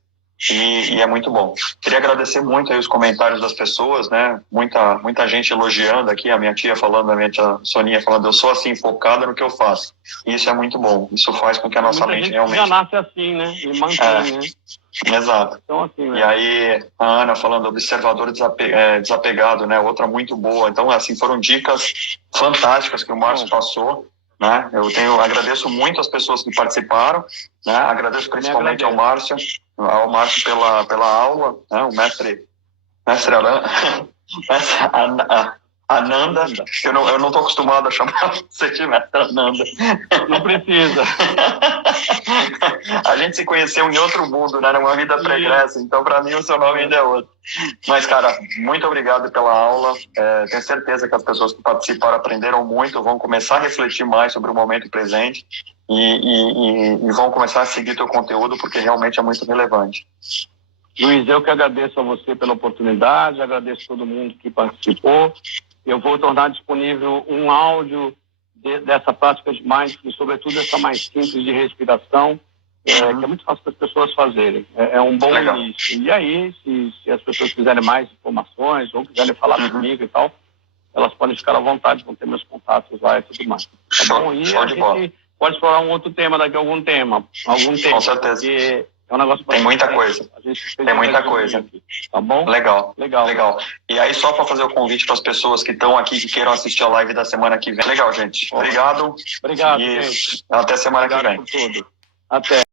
e é muito bom. Queria agradecer muito aí os comentários das pessoas, né? Muita gente elogiando aqui, a minha tia falando, a minha tia Soninha falando, eu sou assim, focada no que eu faço. E isso é muito bom, isso faz com que a nossa mente realmente... já nasce assim, né? E mantém, né? Exato. Então, assim, e aí, a Ana falando, observador desapegado, né? Outra muito boa. Então, assim, foram dicas fantásticas que o Márcio passou, né? Agradeço muito as pessoas que participaram, né? Agradeço principalmente ao Márcio pela aula, né? O mestre Ananda, eu não estou acostumado a chamar você de mestre Ananda. Não precisa. A gente se conheceu em outro mundo, né? Numa vida pregressa, então para mim o seu nome ainda é outro. Mas, cara, muito obrigado pela aula. Tenho certeza que as pessoas que participaram aprenderam muito, vão começar a refletir mais sobre o momento presente e vão começar a seguir teu conteúdo, porque realmente é muito relevante. Luiz, eu que agradeço a você pela oportunidade, agradeço a todo mundo que participou. Eu vou tornar disponível um áudio dessa prática de mindfulness, sobretudo essa mais simples de respiração, que é muito fácil para as pessoas fazerem. É um bom início. E aí, se as pessoas quiserem mais informações ou quiserem falar comigo e tal, elas podem ficar à vontade, vão ter meus contatos lá e tudo mais. Tá bom? E a gente pode explorar um outro tema daqui a algum tempo. Com certeza. Porque é um negócio tem muita coisa. Tem muita coisa. Aqui, tá bom? Legal. E aí, só para fazer o convite para as pessoas que estão aqui, que queiram assistir a live da semana que vem. Legal, gente. Obrigado. Obrigado, e gente. até semana que vem. Obrigado por tudo. Até.